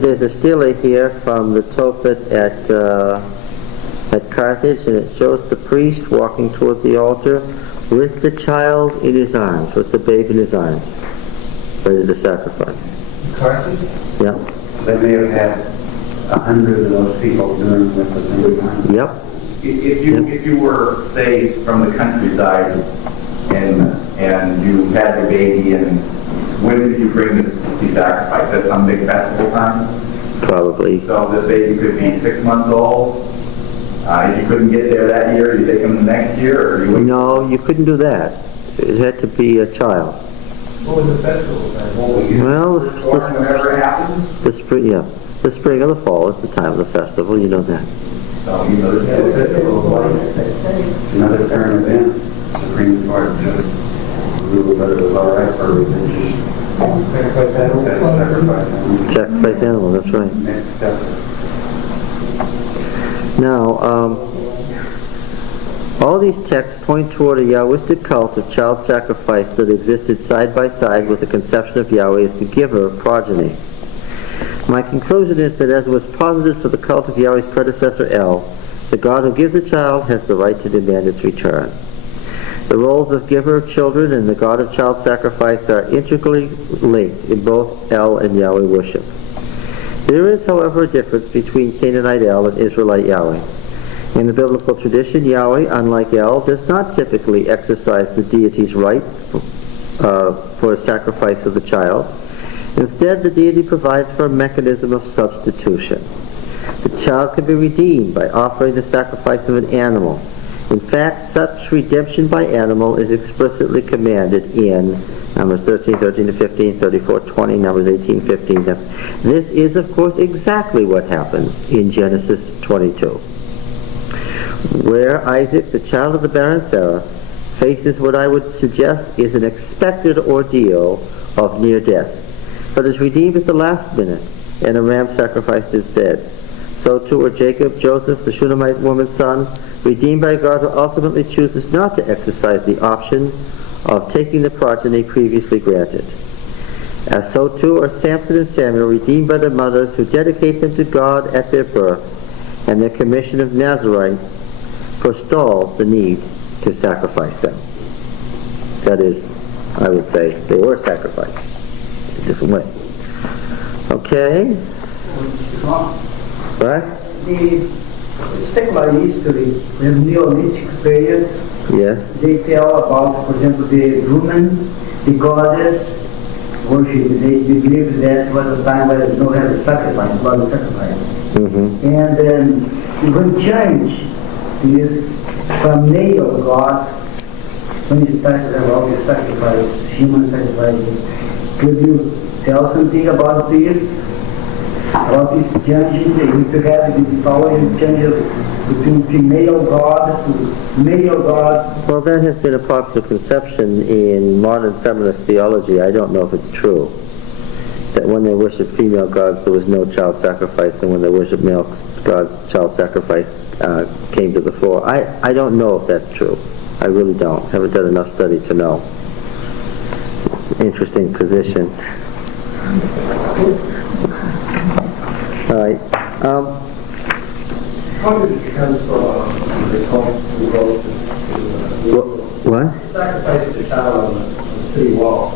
there's a stele here from the Tophet at Carthage, and it shows the priest walking toward the altar with the child in his arms, with the babe in his arms. ready to sacrifice. Yeah. They may have had 100 of those people doing it at the same time. Yep. If you were, say, from the countryside and you had your baby, and when did you bring this to be sacrificed? At some big festival time? Probably. So this baby could be 6 months old. If you couldn't get there that year, you take him the next year, or you wait? No, you couldn't do that. It had to be a child. What was the festival then? Well, Whenever it happens? the spring, yeah. The spring or the fall is the time of the festival, you know that. So you know there's a festival of life. Another current event, Supreme Court ruled that it was all right for religious sacrifice. Sacrifice animal, that's right. Next step. Now, all these texts point toward a Yahwistic cult of child sacrifice that existed side by side with the conception of Yahweh as the giver of progeny. My conclusion is that as was posited for the cult of Yahweh's predecessor El, the God who gives a child has the right to demand its return. The roles of giver of children and the God of child sacrifice are integrally linked in both El and Yahweh worship. There is, however, a difference between Canaanite El and Israelite Yahweh. In the biblical tradition, Yahweh, unlike El, does not typically exercise the deity's right for a sacrifice of the child. Instead, the deity provides for a mechanism of substitution. The child can be redeemed by offering the sacrifice of an animal. In fact, such redemption by animal is explicitly commanded in Numbers 13:13 to 15, 34:20, Numbers 18:15. This is, of course, exactly what happened in Genesis 22, where Isaac, the child of the barren Sarah, faces what I would suggest is an expected ordeal of near death, but is redeemed at the last minute, and a ram sacrificed instead. So too are Jacob, Joseph, the Shunammite woman's son, redeemed by God, who ultimately chooses not to exercise the option of taking the progeny previously granted. As so too are Samson and Samuel, redeemed by their mothers, who dedicate them to God at their birth, and their commission of Nazarite forestalls the need to sacrifice them. That is, I would say, they were sacrificed a different way. Okay? What? The secular history, the Neolithic period, Yes. they tell about, for example, the woman, the goddess worship. They believe that was a time where no had a sacrifice, blood sacrifice. Mm-hmm. And when change is from male God, when he started about the sacrifice, human sacrifice. Could you tell something about this? About this change, if you have the following changes between female God to male God? Well, that has been a popular conception in modern feminist theology. I don't know if it's true. That when they worshiped female gods, there was no child sacrifice, and when they worshiped male gods, child sacrifice came to the fore. I don't know if that's true. I really don't. Haven't done enough study to know. It's an interesting position. All right. How did it come from the cult who wrote What? sacrifice the child on the city wall?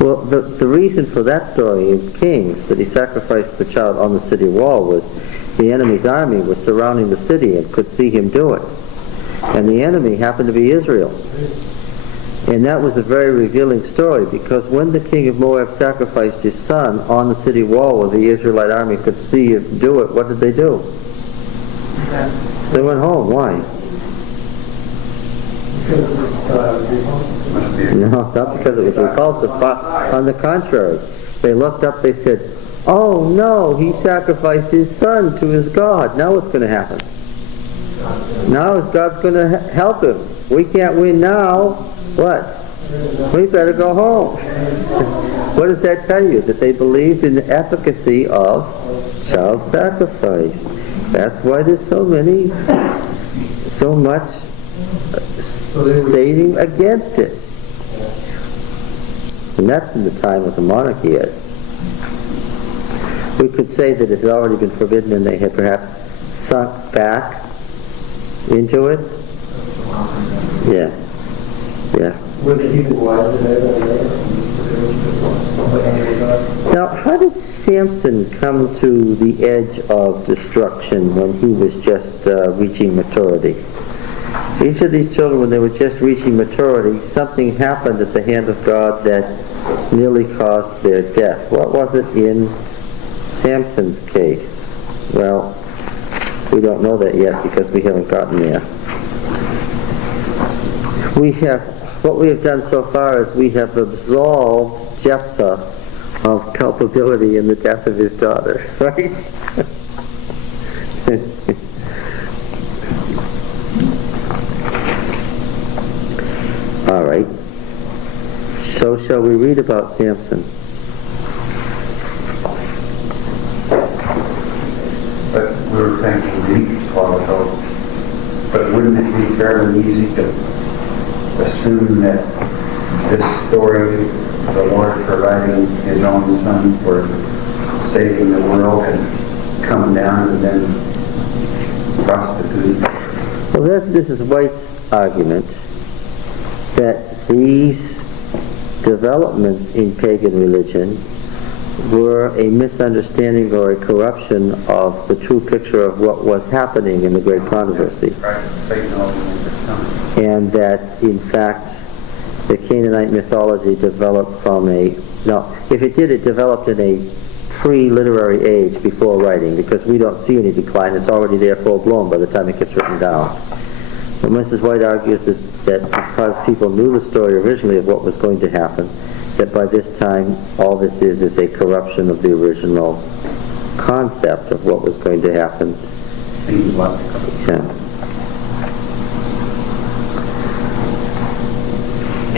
Well, the reason for that story in Kings, that he sacrificed the child on the city wall, was the enemy's army was surrounding the city and could see him do it. And the enemy happened to be Israel. And that was a very revealing story, because when the king of Moab sacrificed his son on the city wall where the Israelite army could see him do it, what did they do? They went home. Why? No, not because it was repulsive. On the contrary, they looked up, they said, oh no, he sacrificed his son to his God. Now what's going to happen? Now God's going to help him. We can't win now. What? We better go home. What does that tell you? That they believed in the efficacy of child sacrifice. That's why there's so much stating against it. And that's in the time of the monarchy. We could say that it had already been forbidden and they had perhaps sunk back into it. Yeah. Yeah. Were they even wise in that? did Samson come to the edge of destruction when he was just reaching maturity? Each of these children, when they were just reaching maturity, something happened at the hand of God that nearly caused their death. What was it in Samson's case? Well, we don't know that yet because we haven't gotten there. What we have done so far is we have absolved Jephthah of culpability in the death of his daughter, right? All right. So shall we read about Samson? But we were thinking Greek a while ago. But wouldn't it be fairly easy to assume that this story, the Lord providing His own Son for saving the world, and come down and then prostitute? Well, this is White's argument that these developments in pagan religion were a misunderstanding or a corruption of the true picture of what was happening in the great controversy. And that, in fact, the Canaanite mythology developed from if it did, it developed in a pre-literary age before writing, because we don't see any decline. It's already there full-blown by the time it gets written down. But Mrs. White argues that because people knew the story originally of what was going to happen, that by this time all this is a corruption of the original concept of what was going to happen. Yeah.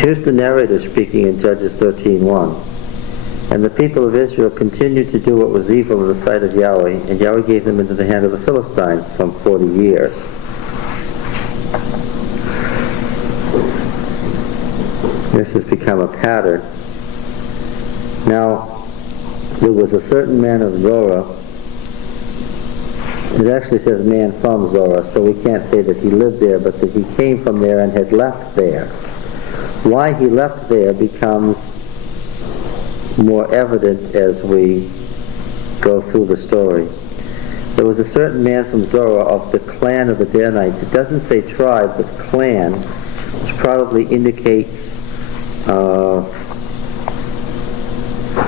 Here's the narrator speaking in Judges 13:1. And the people of Israel continued to do what was evil in the sight of Yahweh, and Yahweh gave them into the hand of the Philistines some 40 years. This has become a pattern. Now, there was a certain man of Zorah. It actually says man from Zorah, so we can't say that he lived there, but that he came from there and had left there. Why he left there becomes more evident as we go through the story. There was a certain man from Zorah of the clan of the Danites. It doesn't say tribe, but clan, which probably indicates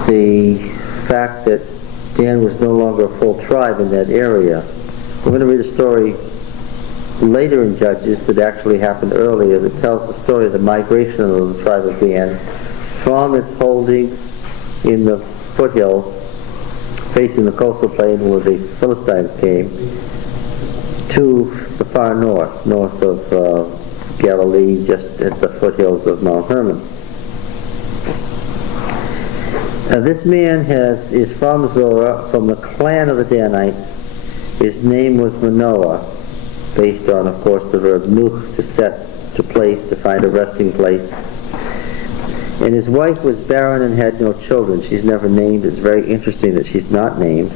the fact that Dan was no longer a full tribe in that area. We're going to read a story later in Judges that actually happened earlier that tells the story of the migration of the tribe of Dan from its holdings in the foothills facing the coastal plain where the Philistines came to the far north of Galilee, just at the foothills of Mount Hermon. This man is from Zorah, from the clan of the Danites. His name was Manoah, based on, of course, the verb nuch, to set, to place, to find a resting place. And his wife was barren and had no children. She's never named. It's very interesting that she's not named.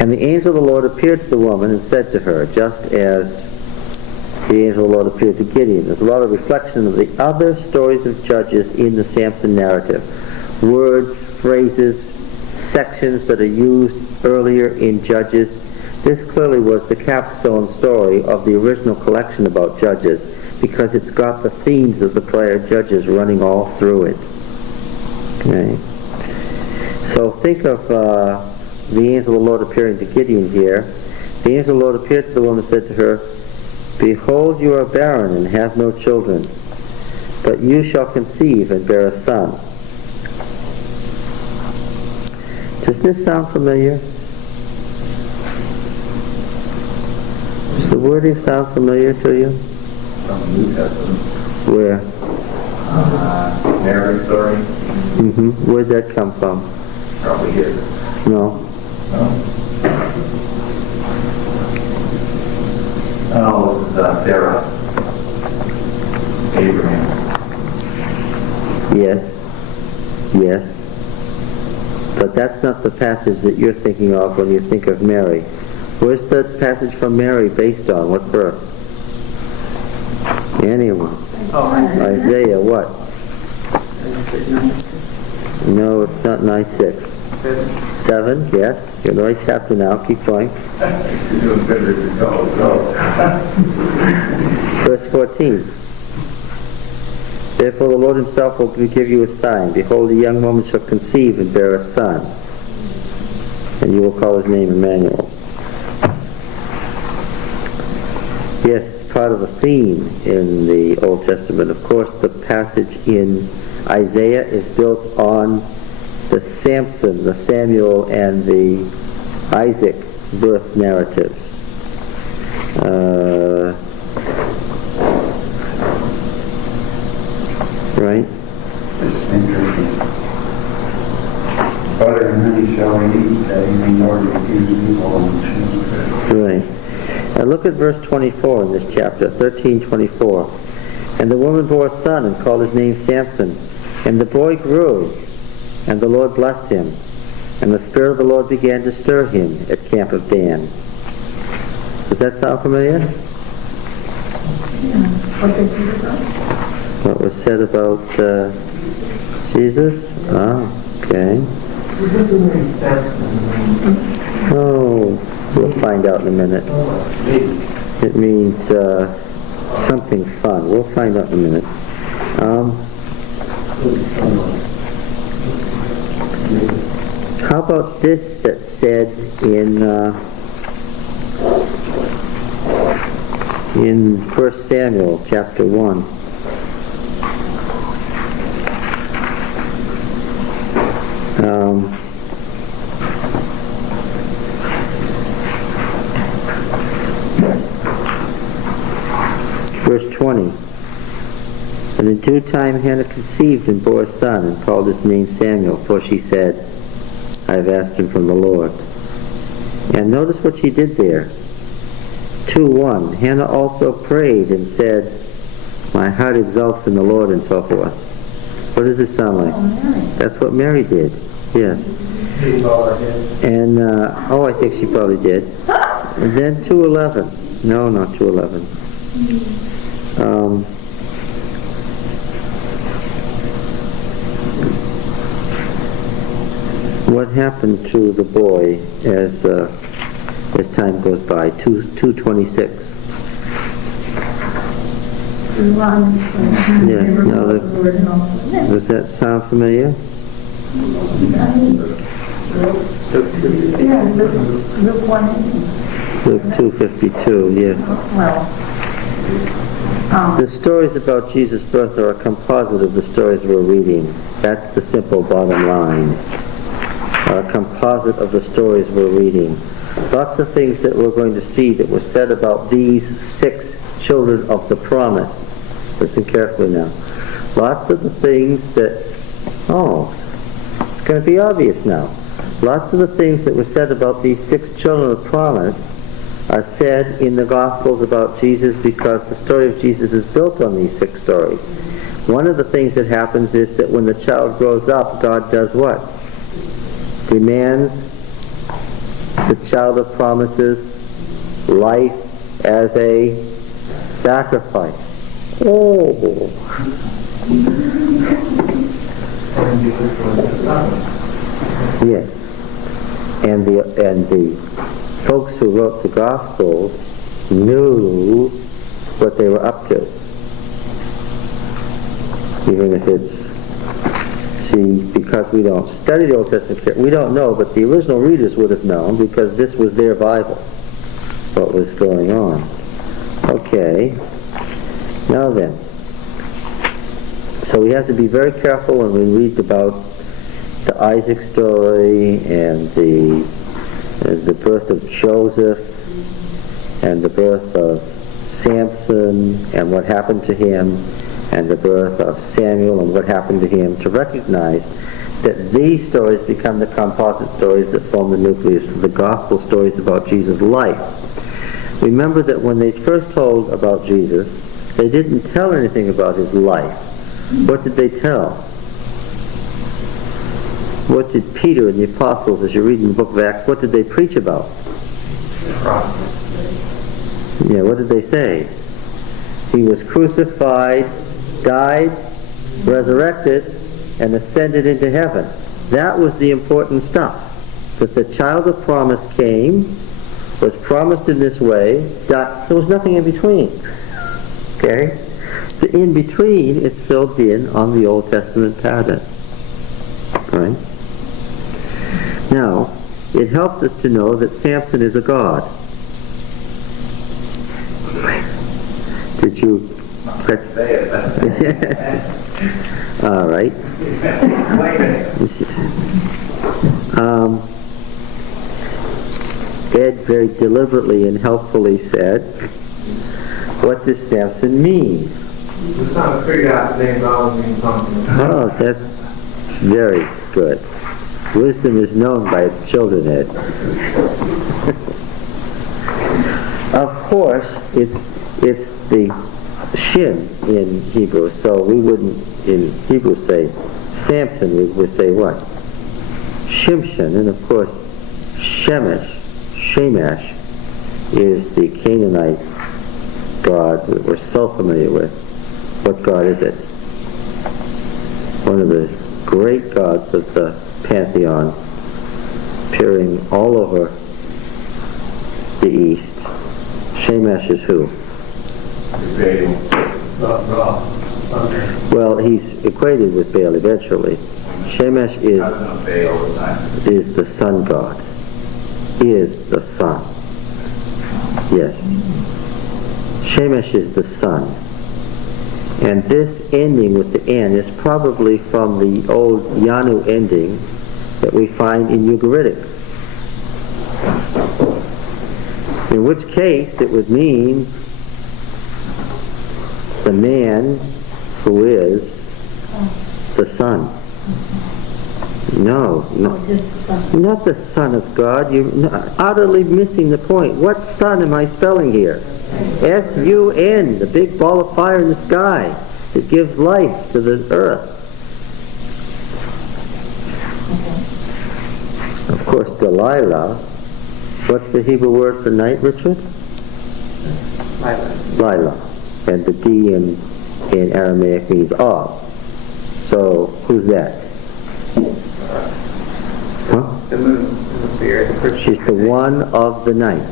And the angel of the Lord appeared to the woman and said to her, just as the angel of the Lord appeared to Gideon. There's a lot of reflection of the other stories of Judges in the Samson narrative. Words, phrases, sections that are used earlier in Judges. This clearly was the capstone story of the original collection about Judges, because it's got the themes of the prior Judges running all through it. Okay. So think of the angel of the Lord appearing to Gideon here. The angel of the Lord appeared to the woman and said to her, behold, you are barren and have no children, but you shall conceive and bear a son. Does this sound familiar? Does the wording sound familiar to you? From the New Testament. Where? Mary story. Where'd that come from? Probably here. No. No? Oh, it's Sarah. Abraham. Yes. But that's not the passage that you're thinking of when you think of Mary. Where's the passage from Mary based on? What verse? Anyone? Oh, Isaiah what? No, it's not 9:6. 7, yes. You're in the right chapter now. Keep going. You're doing better than go. Verse 14. Therefore the Lord himself will give you a sign. Behold, a young woman shall conceive and bear a son, and you will call his name Emmanuel. Yes, it's part of the theme in the Old Testament. Of course, the passage in Isaiah is built on the Samson, the Samuel, and the Isaac birth narratives. Right? It's interesting. Butter and honey shall we eat, that he may know the accused people and choose good. Right. Now look at verse 24 in this chapter, 13:24. And the woman bore a son and called his name Samson. And the boy grew, and the Lord blessed him. And the Spirit of the Lord began to stir him at Camp of Dan. Does that sound familiar? What was said about Jesus? Ah, okay. Oh, we'll find out in a minute. It means something fun. We'll find out in a minute. How about this that's said in 1 Samuel chapter 1? Verse 20. And in due time Hannah conceived and bore a son and called his name Samuel, for she said, I have asked him from the Lord. And notice what she did there. 2:1. Hannah also prayed and said, my heart exalts in the Lord, and so forth. What does it sound like? That's what Mary did. Yes. And, I think she probably did. And then 2:11. No, not 2:11. What happened to the boy as time goes by? 2:26. Yes. Now, does that sound familiar? Yeah, Luke 1. Luke 2:52. Yes. The stories about Jesus' birth are a composite of the stories we're reading. That's the simple bottom line. A composite of the stories we're reading. Lots of things that we're going to see that were said about these 6 children of the promise. Listen carefully now. Lots of the things that, it's going to be obvious now. Lots of the things that were said about these 6 children of promise are said in the Gospels about Jesus because the story of Jesus is built on these 6 stories. One of the things that happens is that when the child grows up, God does what? Demands the child of promises life as a sacrifice. Oh. Yes. And the folks who wrote the Gospels knew what they were up to. Even if because we don't study the Old Testament, we don't know, but the original readers would have known because this was their Bible, what was going on. Okay. Now then. So we have to be very careful when we read about the Isaac story and the birth of Joseph and the birth of Samson and what happened to him and the birth of Samuel and what happened to him, to recognize that these stories become the composite stories that form the nucleus of the gospel stories about Jesus' life. Remember that when they first told about Jesus, they didn't tell anything about his life. What did they tell? What did Peter and the apostles, as you read in the book of Acts, what did they preach about? Yeah, what did they say? He was crucified, died, resurrected, and ascended into heaven. That was the important stuff. That the child of promise came, was promised in this way, there was nothing in between. Okay? The in between is filled in on the Old Testament pattern. Right? Now, it helps us to know that Samson is a god. Did you say it? All right. Ed very deliberately and helpfully said, what does Samson mean? We're trying to figure out the name God means something. Oh, that's very good. Wisdom is known by its children, Ed. Of course, it's the shin in Hebrew, so we wouldn't in Hebrew say Samson, we would say what? Shimshon, and of course Shemash is the Canaanite god that we're so familiar with. What god is it? One of the great gods of the pantheon, appearing all over the east. Shemash is who? Well, he's equated with Baal eventually. Shemash is the sun god. Is the sun. Yes. Shemash is the sun. And this ending with the N is probably from the old Yanu ending that we find in Ugaritic. In which case it would mean the man who is the Son. No, not the Son of God. You're utterly missing the point. What Son am I spelling here? S-U-N, the big ball of fire in the sky that gives life to the earth. Of course, Delilah. What's the Hebrew word for night, Richard? Lila. And the D in Aramaic means of. So, who's that? Huh? The moon is the spirit. She's the one of the night.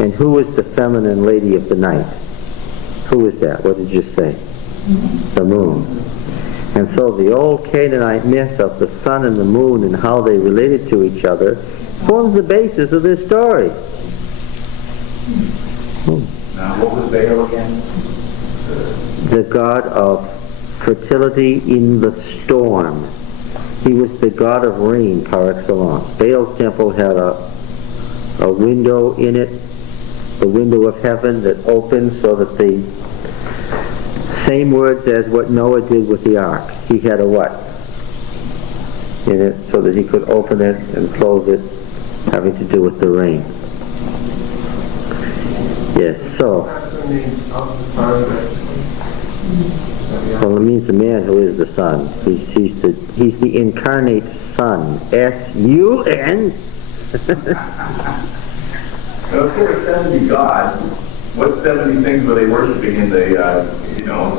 And who is the feminine lady of the night? Who is that? What did you say? The moon. And so the old Canaanite myth of the sun and the moon and how they related to each other forms the basis of this story. Now, what was Baal again? The god of fertility in the storm. He was the god of rain par excellence. Baal's temple had a window in it, the window of heaven that opened so that the same words as what Noah did with the ark. He had a what in it so that he could open it and close it, having to do with the rain. Yes, so. Well, it means the man who is the Son. He's the incarnate Son. S-U-N. Now, if there were 70 gods, what 70 things were they worshiping in the,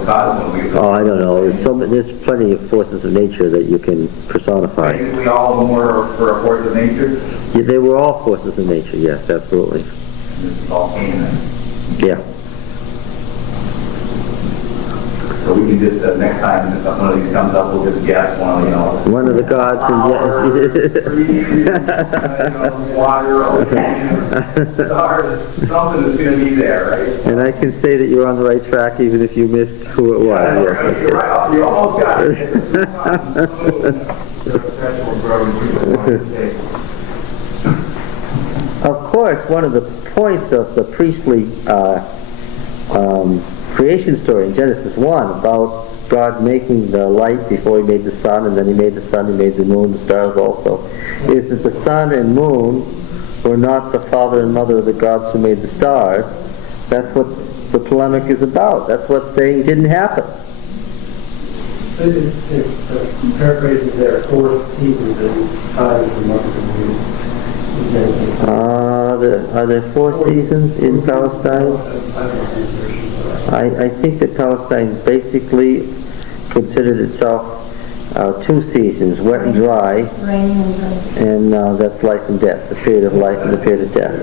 cosmos? Oh, I don't know. There's plenty of forces of nature that you can personify. Basically, all of them were for a force of nature? Yeah, they were all forces of nature, yes, absolutely. And this is all Canaan. Yeah. So we can just, next time if one of these comes up, we'll just guess One of the gods. Power, trees, water, ocean, stars, something that's going to be there, right? And I can say that you're on the right track even if you missed who it was. Yeah, you're right. You almost got it. Of course, one of the points of the priestly creation story in Genesis 1 about God making the light before he made the sun, and then he made the sun, he made the moon, the stars also, is that the sun and moon were not the father and mother of the gods who made the stars. That's what the polemic is about. That's what's saying didn't happen. Paraphrasing there, 4 seasons and times and months and years. Are there 4 seasons in Palestine? I think that Palestine basically considered itself two seasons, wet and dry, and that's life and death, the period of life and the period of death.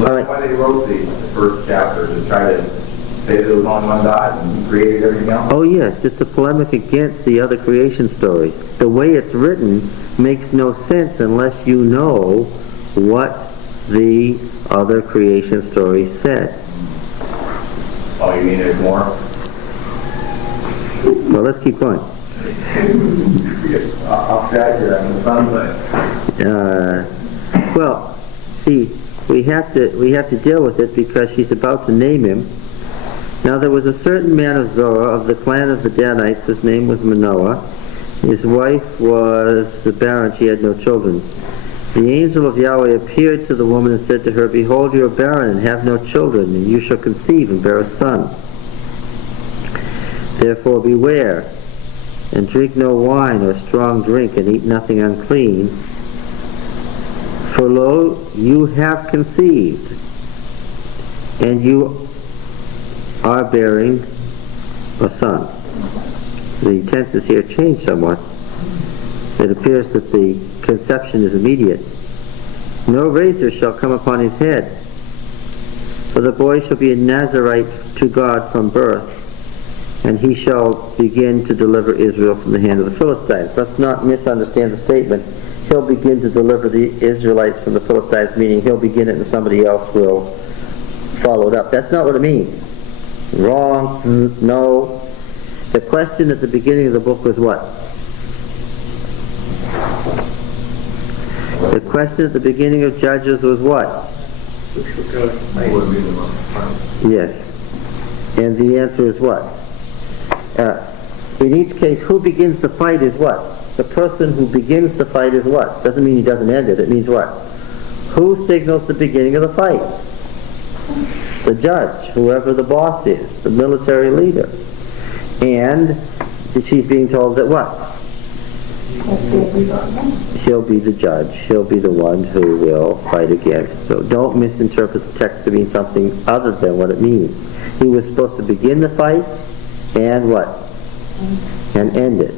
All right. Why they wrote the first chapter, to try to say there was only one God and He created everything else? Oh yes, it's a polemic against the other creation stories. The way it's written makes no sense unless you know what the other creation stories said. Oh, you mean there's more? Well, let's keep going. I'll try here on the fun, but... Well, see, we have to deal with it because she's about to name him. Now there was a certain man of Zorah of the clan of the Danites. His name was Manoah. His wife was barren; she had no children. The angel of Yahweh appeared to the woman and said to her, "Behold, you are barren and have no children, and you shall conceive and bear a son. Therefore beware, and drink no wine or strong drink, and eat nothing unclean. For lo, you have conceived, and you are bearing a son." The tenses here change somewhat. It appears that the conception is immediate. "No razor shall come upon his head, for the boy shall be a Nazarite to God from birth, and he shall begin to deliver Israel from the hand of the Philistines." Let's not misunderstand the statement. He'll begin to deliver the Israelites from the Philistines, meaning he'll begin it and somebody else will follow it up. That's not what it means. Wrong. No. The question at the beginning of the book was what? The question at the beginning of Judges was what? Yes. And the answer is what? In each case, who begins the fight is what? The person who begins the fight is what? Doesn't mean he doesn't end it. It means what? Who signals the beginning of the fight? The judge, whoever the boss is, the military leader. And she's being told that what? He'll be the judge. He'll be the one who will fight against. So don't misinterpret the text to mean something other than what it means. He was supposed to begin the fight and what? And end it.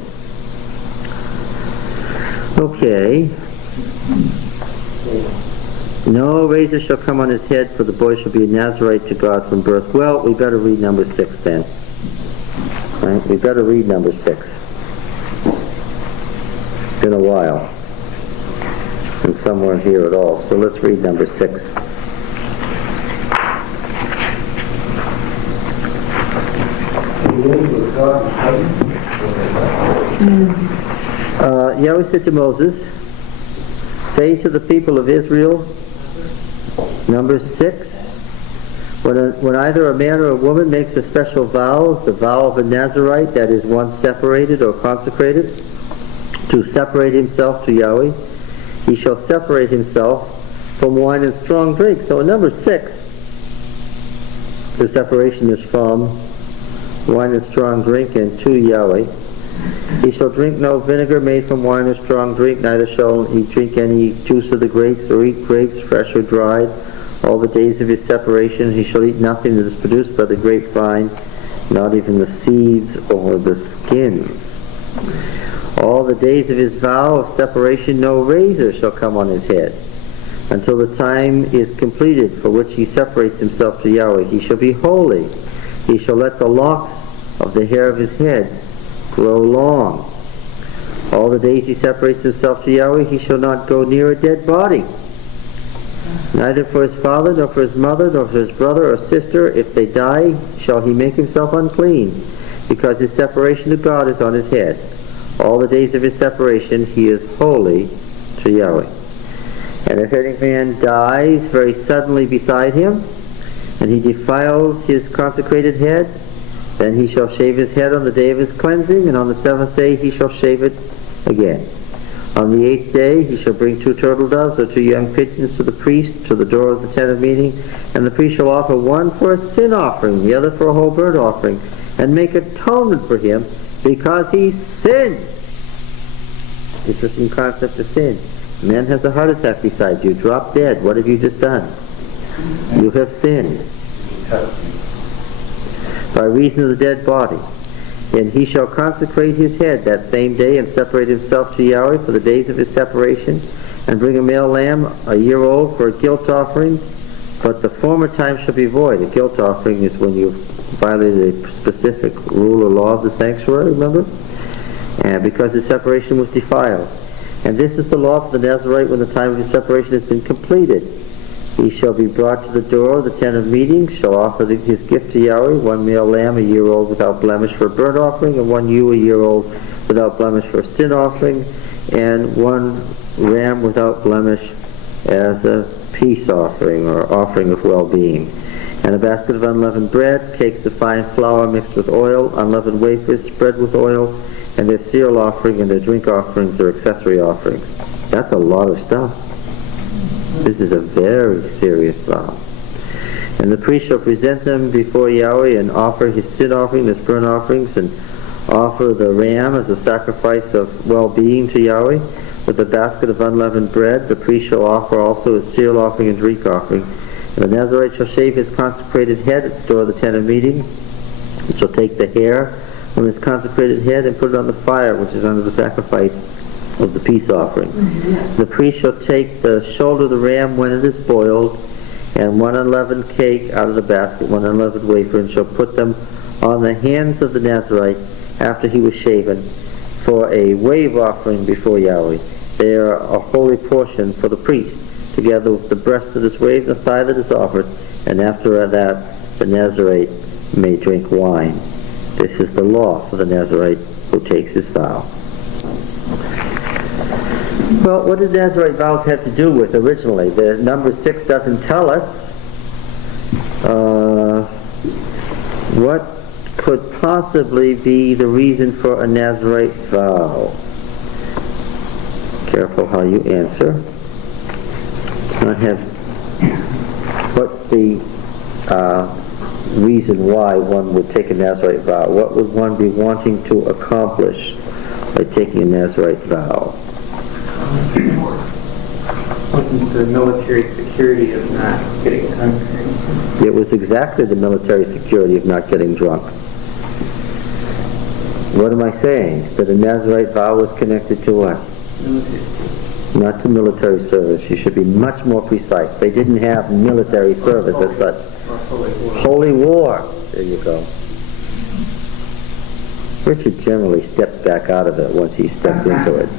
Okay. "No razor shall come on his head, for the boy shall be a Nazarite to God from birth." Well, we better read number 6 then. Right? We better read number 6. It's been a while. And some weren't here at all. So let's read number 6. Yahweh said to Moses, "Say to the people of Israel," number 6, when either a man or a woman makes a special vow, the vow of a Nazarite, that is one separated or consecrated, to separate himself to Yahweh, he shall separate himself from wine and strong drink. So in number 6, the separation is from wine and strong drink and to Yahweh. "He shall drink no vinegar made from wine or strong drink, neither shall he drink any juice of the grapes or eat grapes, fresh or dried. All the days of his separation he shall eat nothing that is produced by the grapevine, not even the seeds or the skins. All the days of his vow of separation no razor shall come on his head, until the time is completed for which he separates himself to Yahweh. He shall be holy. He shall let the locks of the hair of his head grow long. All the days he separates himself to Yahweh, he shall not go near a dead body, neither for his father, nor for his mother, nor for his brother or sister. If they die, shall he make himself unclean, because his separation to God is on his head. All the days of his separation he is holy to Yahweh. And if any man dies very suddenly beside him, and he defiles his consecrated head, then he shall shave his head on the day of his cleansing, and on the 7th day he shall shave it again. On the 8th day he shall bring 2 turtle doves or 2 young pigeons to the priest, to the door of the tent of meeting, and the priest shall offer one for a sin offering, the other for a whole burnt offering, and make atonement for him, because he sinned. Interesting concept of sin. A man has a heart attack beside you, drop dead. What have you just done? You have sinned by reason of the dead body. And he shall consecrate his head that same day, and separate himself to Yahweh for the days of his separation, and bring a male lamb a year old for a guilt offering. But the former time shall be void. A guilt offering is when you violated a specific rule or law of the sanctuary, remember? And because his separation was defiled. And this is the law for the Nazarite when the time of his separation has been completed. He shall be brought to the door of the tent of meeting, shall offer his gift to Yahweh, one male lamb a year old without blemish for a burnt offering, and one ewe a year old without blemish for a sin offering, and one ram without blemish as a peace offering or offering of well-being. And a basket of unleavened bread, cakes of fine flour mixed with oil, unleavened wafers spread with oil, and their cereal offering and their drink offerings or accessory offerings. That's a lot of stuff. This is a very serious vow. And the priest shall present them before Yahweh and offer his sin offering, his burnt offerings, and offer the ram as a sacrifice of well-being to Yahweh. With a basket of unleavened bread, the priest shall offer also his cereal offering and drink offering. And the Nazarite shall shave his consecrated head at the door of the tent of meeting. He shall take the hair from his consecrated head and put it on the fire, which is under the sacrifice of the peace offering. The priest shall take the shoulder of the ram when it is boiled, and one unleavened cake out of the basket, one unleavened wafer, and shall put them on the hands of the Nazarite after he was shaven, for a wave offering before Yahweh. They are a holy portion for the priest, together with the breast that is waved and the thigh that is offered, and after that the Nazarite may drink wine. This is the law for the Nazarite who takes his vow. Well, what did Nazarite vows have to do with originally? The number 6 doesn't tell us. What could possibly be the reason for a Nazarite vow? Careful how you answer. Let's not have... What's the reason why one would take a Nazarite vow? What would one be wanting to accomplish by taking a Nazarite vow? The military security of not getting drunk. It was exactly the military security of not getting drunk. What am I saying? That a Nazarite vow was connected to what? Not to military service. You should be much more precise. They didn't have military service as such. Holy war. There you go. Richard generally steps back out of it once he's stepped into it.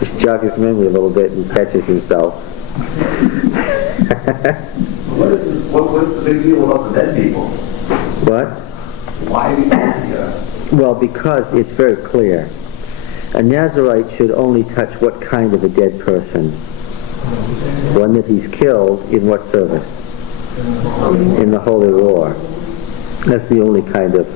Just jog his memory a little bit and catches himself. What's the big deal about the dead people? What? Why do you Well, because it's very clear. A Nazarite should only touch what kind of a dead person? One that he's killed in what service? In the Holy War. That's the only kind of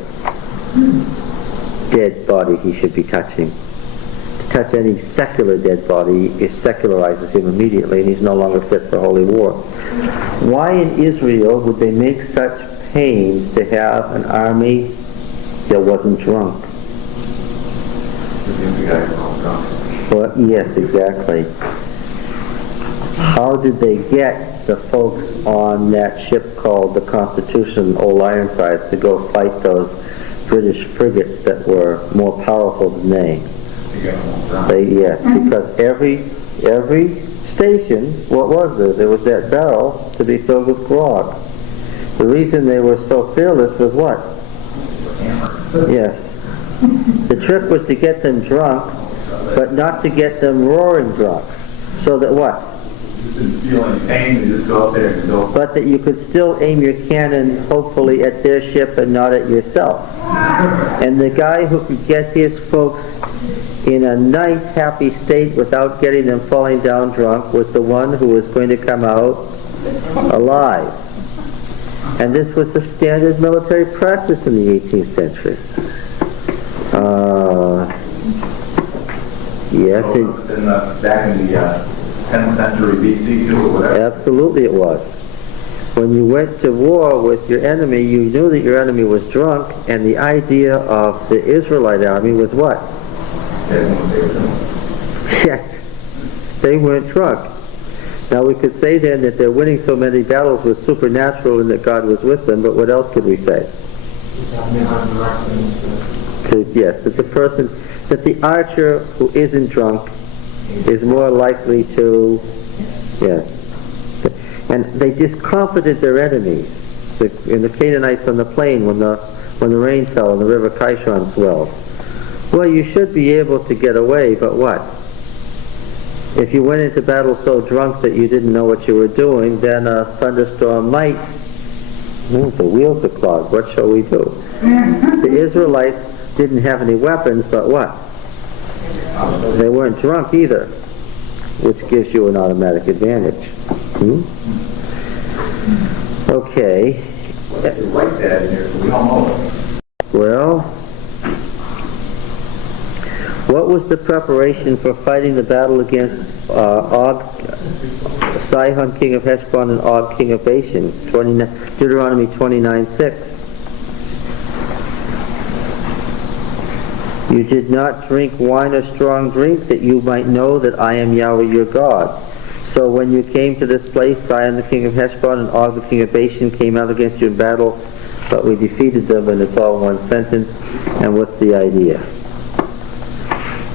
dead body he should be touching. To touch any secular dead body, it secularizes him immediately and he's no longer fit for Holy War. Why in Israel would they make such pains to have an army that wasn't drunk? Well, yes, exactly. How did they get the folks on that ship called the Constitution, Old Ironsides, to go fight those British frigates that were more powerful than they? Yes, because every station, what was there? There was that barrel to be filled with grog. The reason they were so fearless was what? Yes. The trick was to get them drunk, but not to get them roaring drunk. So that what? But that you could still aim your cannon, hopefully, at their ship and not at yourself. And the guy who could get his folks in a nice, happy state without getting them falling down drunk was the one who was going to come out alive. And this was the standard military practice in the 18th century. Yes. Back in the 10th century BC or whatever? Absolutely it was. When you went to war with your enemy, you knew that your enemy was drunk, and the idea of the Israelite army was what? Yes. They weren't drunk. Now we could say then that their winning so many battles was supernatural and that God was with them, but what else could we say? Yes, that that the archer who isn't drunk is more likely to, yes. And they discomfited their enemies. In the Canaanites on the plain, when the rain fell and the river Kishon swelled. Well, you should be able to get away, but what? If you went into battle so drunk that you didn't know what you were doing, then a thunderstorm might. The wheels are clogged. What shall we do? The Israelites didn't have any weapons, but what? They weren't drunk either, which gives you an automatic advantage. Okay. Write that in here so we all know it. Well, what was the preparation for fighting the battle against Sihon, king of Heshbon, and Og, king of Bashan? Deuteronomy 29:6. You did not drink wine or strong drink, that you might know that I am Yahweh your God. So when you came to this place, Sihon the king of Heshbon and Og the king of Bashan came out against you in battle, but we defeated them, and it's all one sentence. And what's the idea?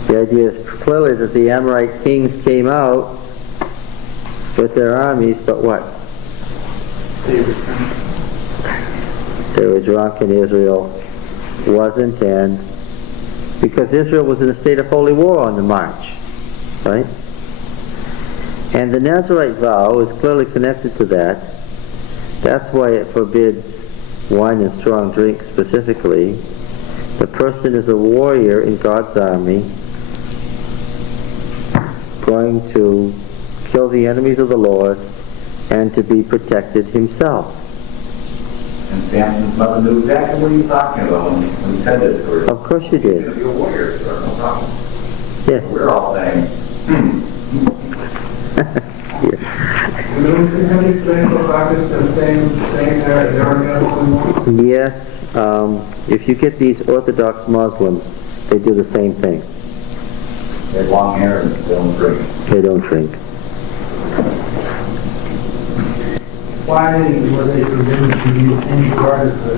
The idea is clearly that the Amorite kings came out with their armies, but what? They were drunk, and Israel wasn't, and because Israel was in a state of holy war on the march, right? And the Nazarite vow is clearly connected to that. That's why it forbids wine and strong drink specifically. The person is a warrior in God's army, going to kill the enemies of the Lord and to be protected himself. And Samson's mother knew exactly what he was talking about when he said this to her. Of course you did. He's going to be a warrior, sir, no problem. Yes. We're all saying, Yes, if you get these Orthodox Muslims, they do the same thing. they have long hair and they don't drink. They don't drink. Why was they forbidden to use any part of the...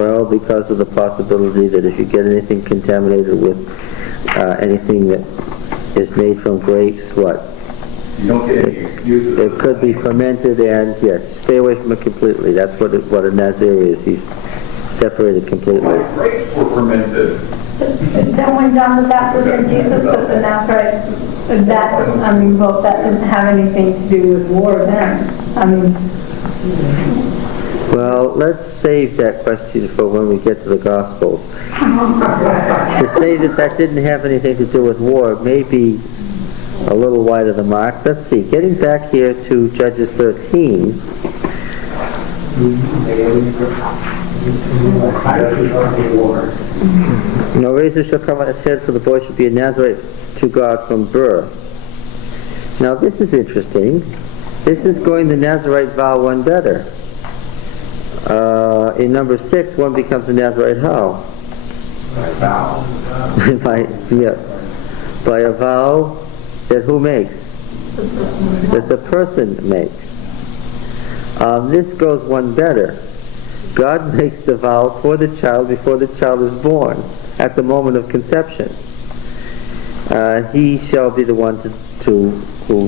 Well, because of the possibility that if you get anything contaminated with anything that is made from grapes, what? You don't get any excuses. It could be fermented, and yes, stay away from it completely. That's what a Nazir is. He's separated completely. My grapes were fermented. Then when John the Baptist and Jesus took the Nazarite, that didn't have anything to do with war then. Well, let's save that question for when we get to the Gospels. To say that didn't have anything to do with war may be a little wide of the mark. Let's see. Getting back here to Judges 13. No razor shall come on his head, for the boy should be a Nazarite to God from birth. Now this is interesting. This is going the Nazarite vow one better. In number 6, one becomes a Nazarite how? By a vow that who makes? That the person makes. This goes one better. God makes the vow for the child before the child is born, at the moment of conception. He shall be the one who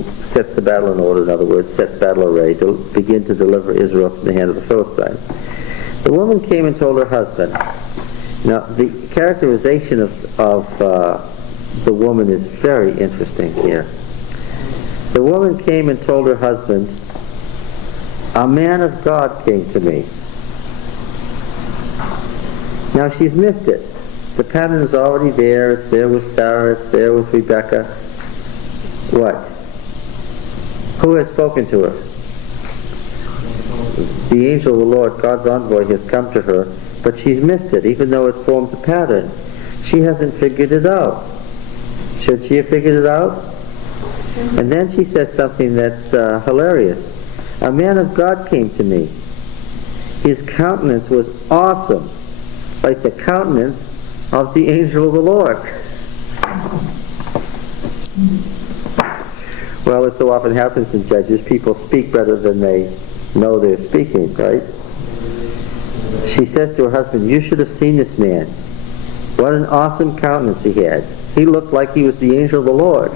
sets the battle in order, in other words, sets battle array, to begin to deliver Israel from the hand of the Philistines. The woman came and told her husband. Now, the characterization of the woman is very interesting here. The woman came and told her husband, a man of God came to me. Now she's missed it. The pattern is already there. It's there with Sarah. It's there with Rebecca. What? Who has spoken to her? The angel of the Lord, God's envoy, has come to her, but she's missed it, even though it forms a pattern. She hasn't figured it out. Should she have figured it out? And then she says something that's hilarious. A man of God came to me. His countenance was awesome, like the countenance of the angel of the Lord. Well, it so often happens in Judges, people speak better than they know they're speaking, right? She says to her husband, "You should have seen this man. What an awesome countenance he had. He looked like he was the angel of the Lord."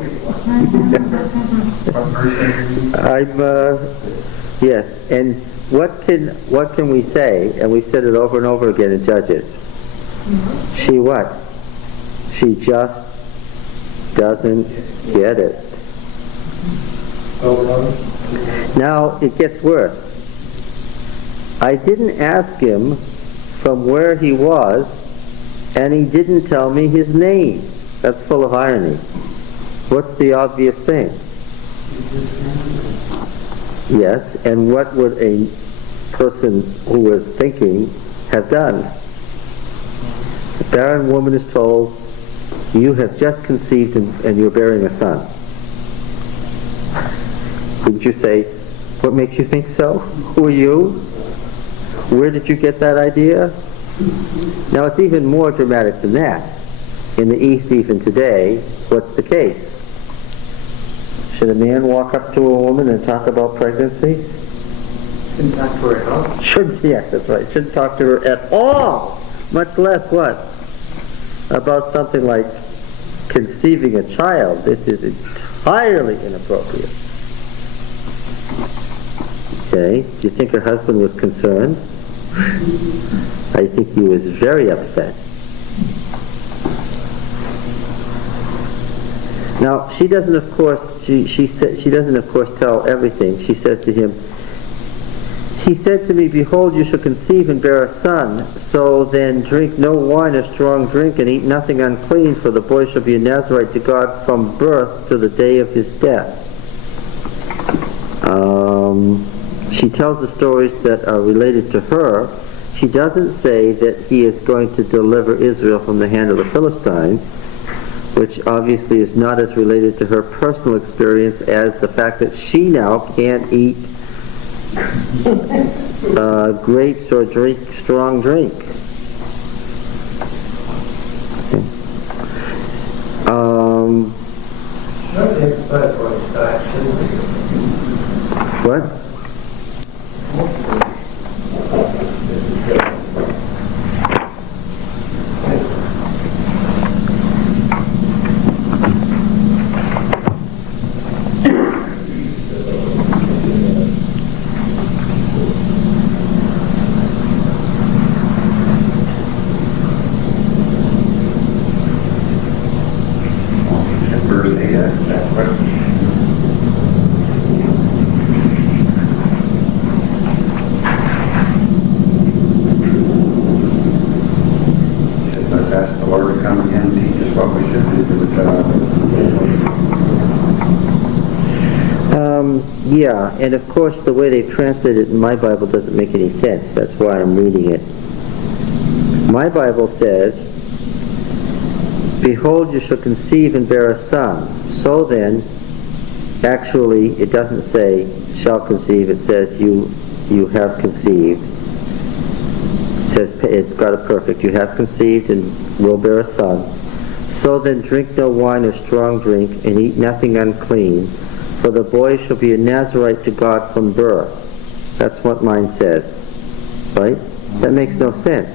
Yes, and what can we say? And we said it over and over again in Judges. She what? She just doesn't get it. Now it gets worse. I didn't ask him from where he was, and he didn't tell me his name. That's full of irony. What's the obvious thing? Yes, and what would a person who was thinking have done? The barren woman is told, "You have just conceived and you're bearing a son." Wouldn't you say, "What makes you think so? Who are you? Where did you get that idea?" Now it's even more dramatic than that. In the East, even today, what's the case? Should a man walk up to a woman and talk about pregnancy? Shouldn't talk to her at all. Yes, that's right. Shouldn't talk to her at all. Much less what? About something like conceiving a child. This is entirely inappropriate. Okay, do you think her husband was concerned? I think he was very upset. Now, she doesn't, of course, she doesn't, of course, tell everything. She says to him, "He said to me, 'Behold, you shall conceive and bear a son. So then drink no wine or strong drink, and eat nothing unclean, for the boy shall be a Nazarite to God from birth to the day of his death.'" She tells the stories that are related to her. She doesn't say that he is going to deliver Israel from the hand of the Philistines, which obviously is not as related to her personal experience as the fact that she now can't eat grapes or drink strong drink. What? Yeah, and of course the way they translate it in my Bible doesn't make any sense. That's why I'm reading it. My Bible says, "Behold, you shall conceive and bear a son." So then, actually, it doesn't say "shall conceive." It says you have conceived. It says it's got a perfect. You have conceived and will bear a son. So then drink no wine or strong drink, and eat nothing unclean, for the boy shall be a Nazarite to God from birth. That's what mine says. Right? That makes no sense.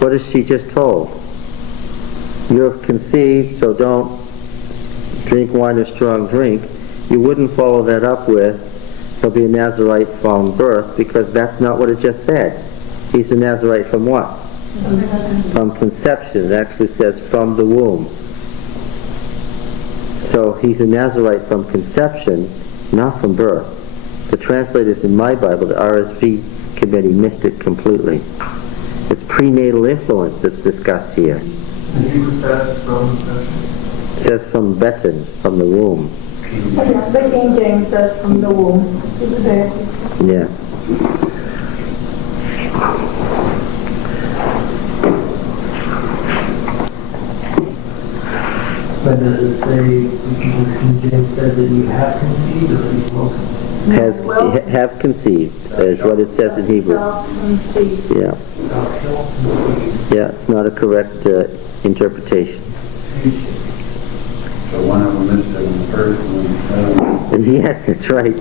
What is she just told? You're conceived, so don't drink wine or strong drink. You wouldn't follow that up with, he'll be a Nazarite from birth, because that's not what it just said. He's a Nazarite from what? From conception. It actually says from the womb. So he's a Nazarite from conception, not from birth. The translators in my Bible, the RSV committee, missed it completely. It's prenatal influence that's discussed here. It says from Beton, from the womb. Yeah, the King James says from the womb. Yeah. But does it say, King James says that you have conceived or that you will conceive? Have conceived is what it says in Hebrew. Yeah. Yeah, it's not a correct interpretation. So one of them is in the first one. Yes, that's right.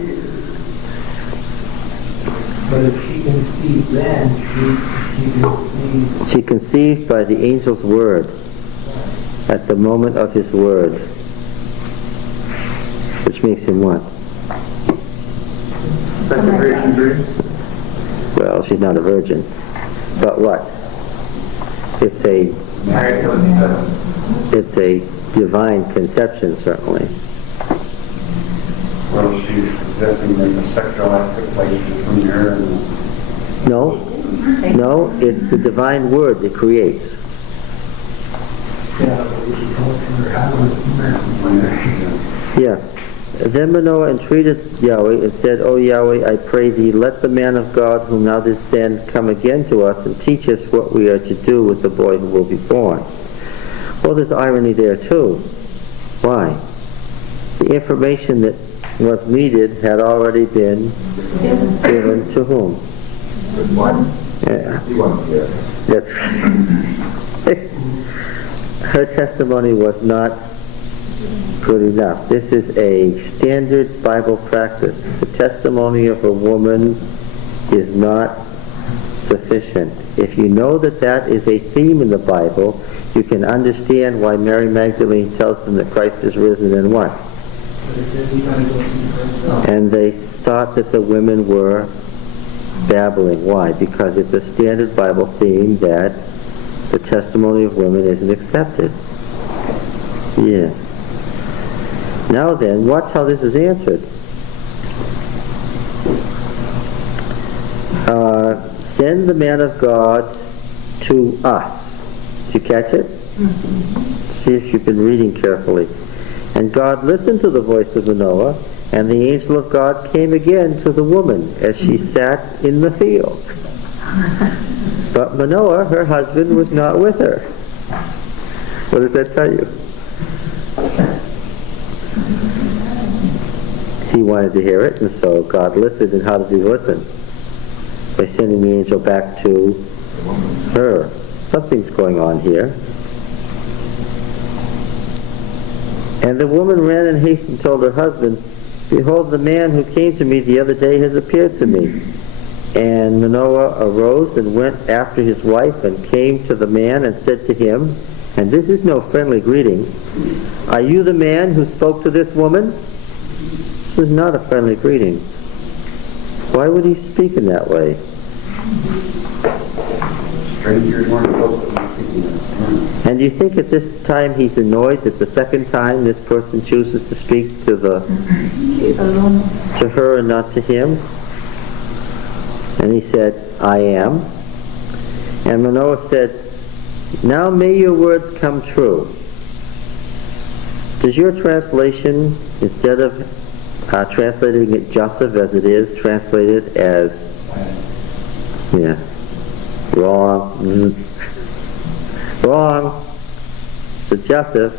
But if she conceived then, She conceived by the angel's word, at the moment of his word, which makes him what? That's a virgin dream. Well, she's not a virgin, but what? It's a divine conception, certainly. Well, she's suggesting that the sexual act took place between her and No, it's the divine word that creates. Yeah. Then Manoah entreated Yahweh and said, O Yahweh, I pray thee, let the man of God whom thou didst send come again to us and teach us what we are to do with the boy who will be born. Well, there's irony there too. Why? The information that was needed had already been given to whom? Yeah. That's right. Her testimony was not good enough. This is a standard Bible practice. The testimony of a woman is not sufficient. If you know that that is a theme in the Bible, you can understand why Mary Magdalene tells them that Christ is risen and what? And they thought that the women were babbling. Why? Because it's a standard Bible theme that the testimony of women isn't accepted. Yeah. Now then, watch how this is answered. Send the man of God to us. Did you catch it? See if you've been reading carefully. And God listened to the voice of Manoah, and the angel of God came again to the woman as she sat in the field. But Manoah, her husband, was not with her. What does that tell you? He wanted to hear it, and so God listened. And how did he listen? By sending the angel back to her. Something's going on here. And the woman ran in haste and told her husband, Behold, the man who came to me the other day has appeared to me. And Manoah arose and went after his wife and came to the man and said to him, and this is no friendly greeting, Are you the man who spoke to this woman? This is not a friendly greeting. Why would he speak in that way? strangers weren't supposed to be speaking. And do you think at this time he's annoyed that the second time this person chooses to speak to her and not to him? And he said, I am. And Manoah said, Now may your words come true. Does your translation, instead of translating it Joseph as it is, translated as, wrong. Wrong. The Joseph,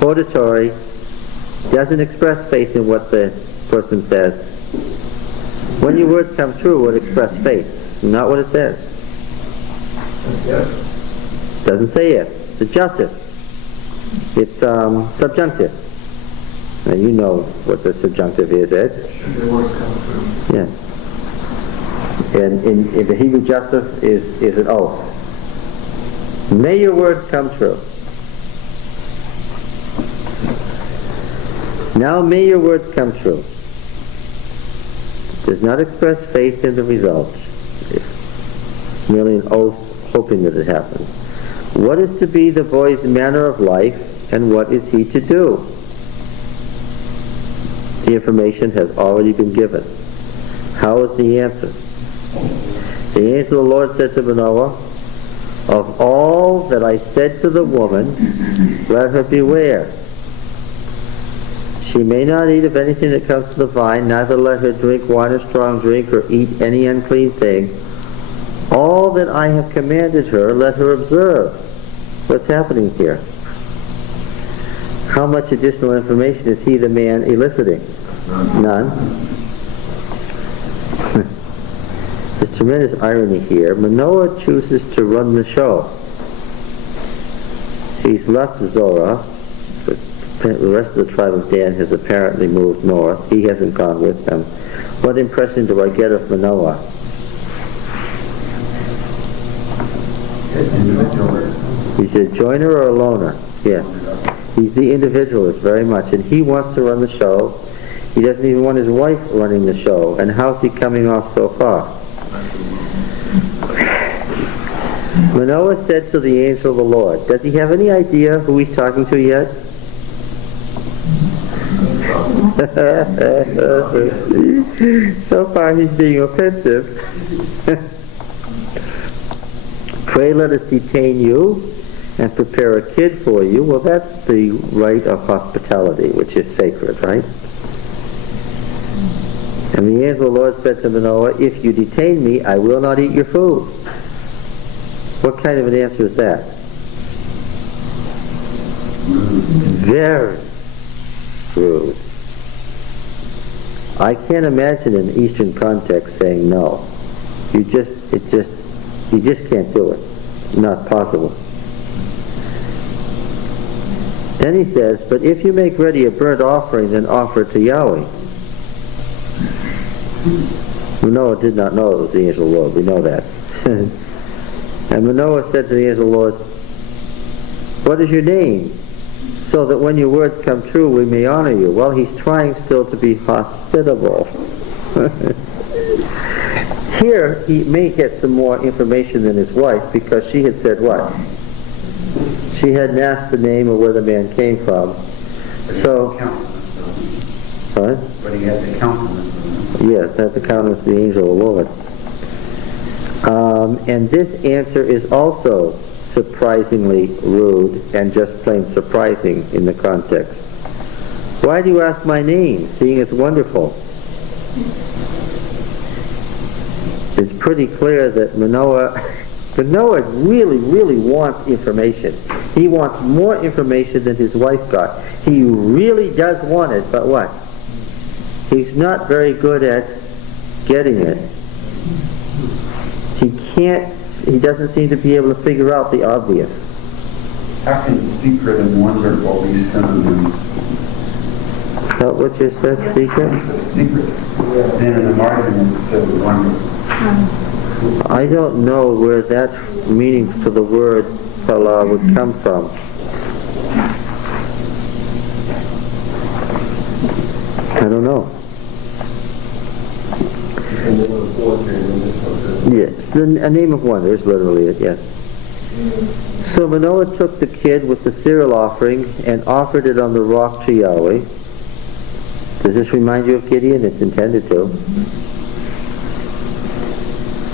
hortatory, doesn't express faith in what the person says. When your words come true, it would express faith, not what it says. Doesn't say it. The Joseph. It's subjunctive. Now you know what the subjunctive is, Ed. Yeah. And in the Hebrew Joseph is an oath. May your words come true. Now may your words come true. Does not express faith in the result. It's merely an oath hoping that it happens. What is to be the boy's manner of life, and what is he to do? The information has already been given. How is the answer? The angel of the Lord said to Manoah, Of all that I said to the woman, let her beware. She may not eat of anything that comes to the vine, neither let her drink wine or strong drink, or eat any unclean thing. All that I have commanded her, let her observe. What's happening here? How much additional information is he, the man, eliciting? None. There's tremendous irony here. Manoah chooses to run the show. He's left Zorah. The rest of the tribe of Dan has apparently moved north. He hasn't gone with them. What impression do I get of Manoah? He's a joiner or a loner? Yeah. He's the individualist very much, and he wants to run the show. He doesn't even want his wife running the show. And how's he coming off so far? Manoah said to the angel of the Lord, does he have any idea who he's talking to yet? So far he's being offensive. Pray let us detain you and prepare a kid for you. Well, that's the rite of hospitality, which is sacred, right? And the angel of the Lord said to Manoah, if you detain me, I will not eat your food. What kind of an answer is that? Very rude. I can't imagine in Eastern context saying no. You just can't do it. Not possible. Then he says, but if you make ready a burnt offering, then offer it to Yahweh. Manoah did not know it was the angel of the Lord. We know that. And Manoah said to the angel of the Lord, what is your name? So that when your words come true, we may honor you. Well, he's trying still to be hospitable. Here, he may get some more information than his wife, because she had said what? She hadn't asked the name or where the man came from. So, what? But he had the countenance. Yes, that's the countenance of the angel of the Lord. And this answer is also surprisingly rude and just plain surprising in the context. Why do you ask my name, seeing it's wonderful? It's pretty clear that Manoah really, really wants information. He wants more information than his wife got. He really does want it, but what? He's not very good at getting it. He doesn't seem to be able to figure out the obvious. How can secret and wonderful be synonyms? Is that what you said, secret? Secret. Then in the margin it says wonderful. I don't know where that meaning to the word "pala" would come from. I don't know. Yes, a name of wonder is literally it, yes. So Manoah took the kid with the cereal offering and offered it on the rock to Yahweh. Does this remind you of Gideon? It's intended to.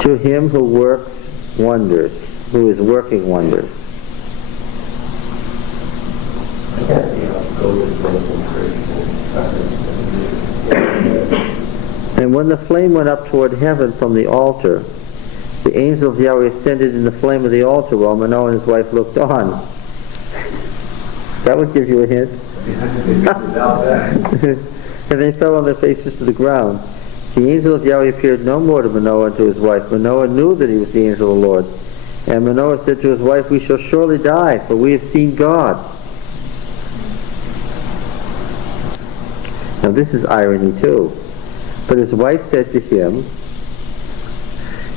To him who works wonders, who is working wonders. And when the flame went up toward heaven from the altar, the angel of Yahweh ascended in the flame of the altar while Manoah and his wife looked on. That would give you a hint. And they fell on their faces to the ground. The angel of Yahweh appeared no more to Manoah and to his wife. Manoah knew that he was the angel of the Lord. And Manoah said to his wife, we shall surely die, for we have seen God. Now this is irony too. But his wife said to him,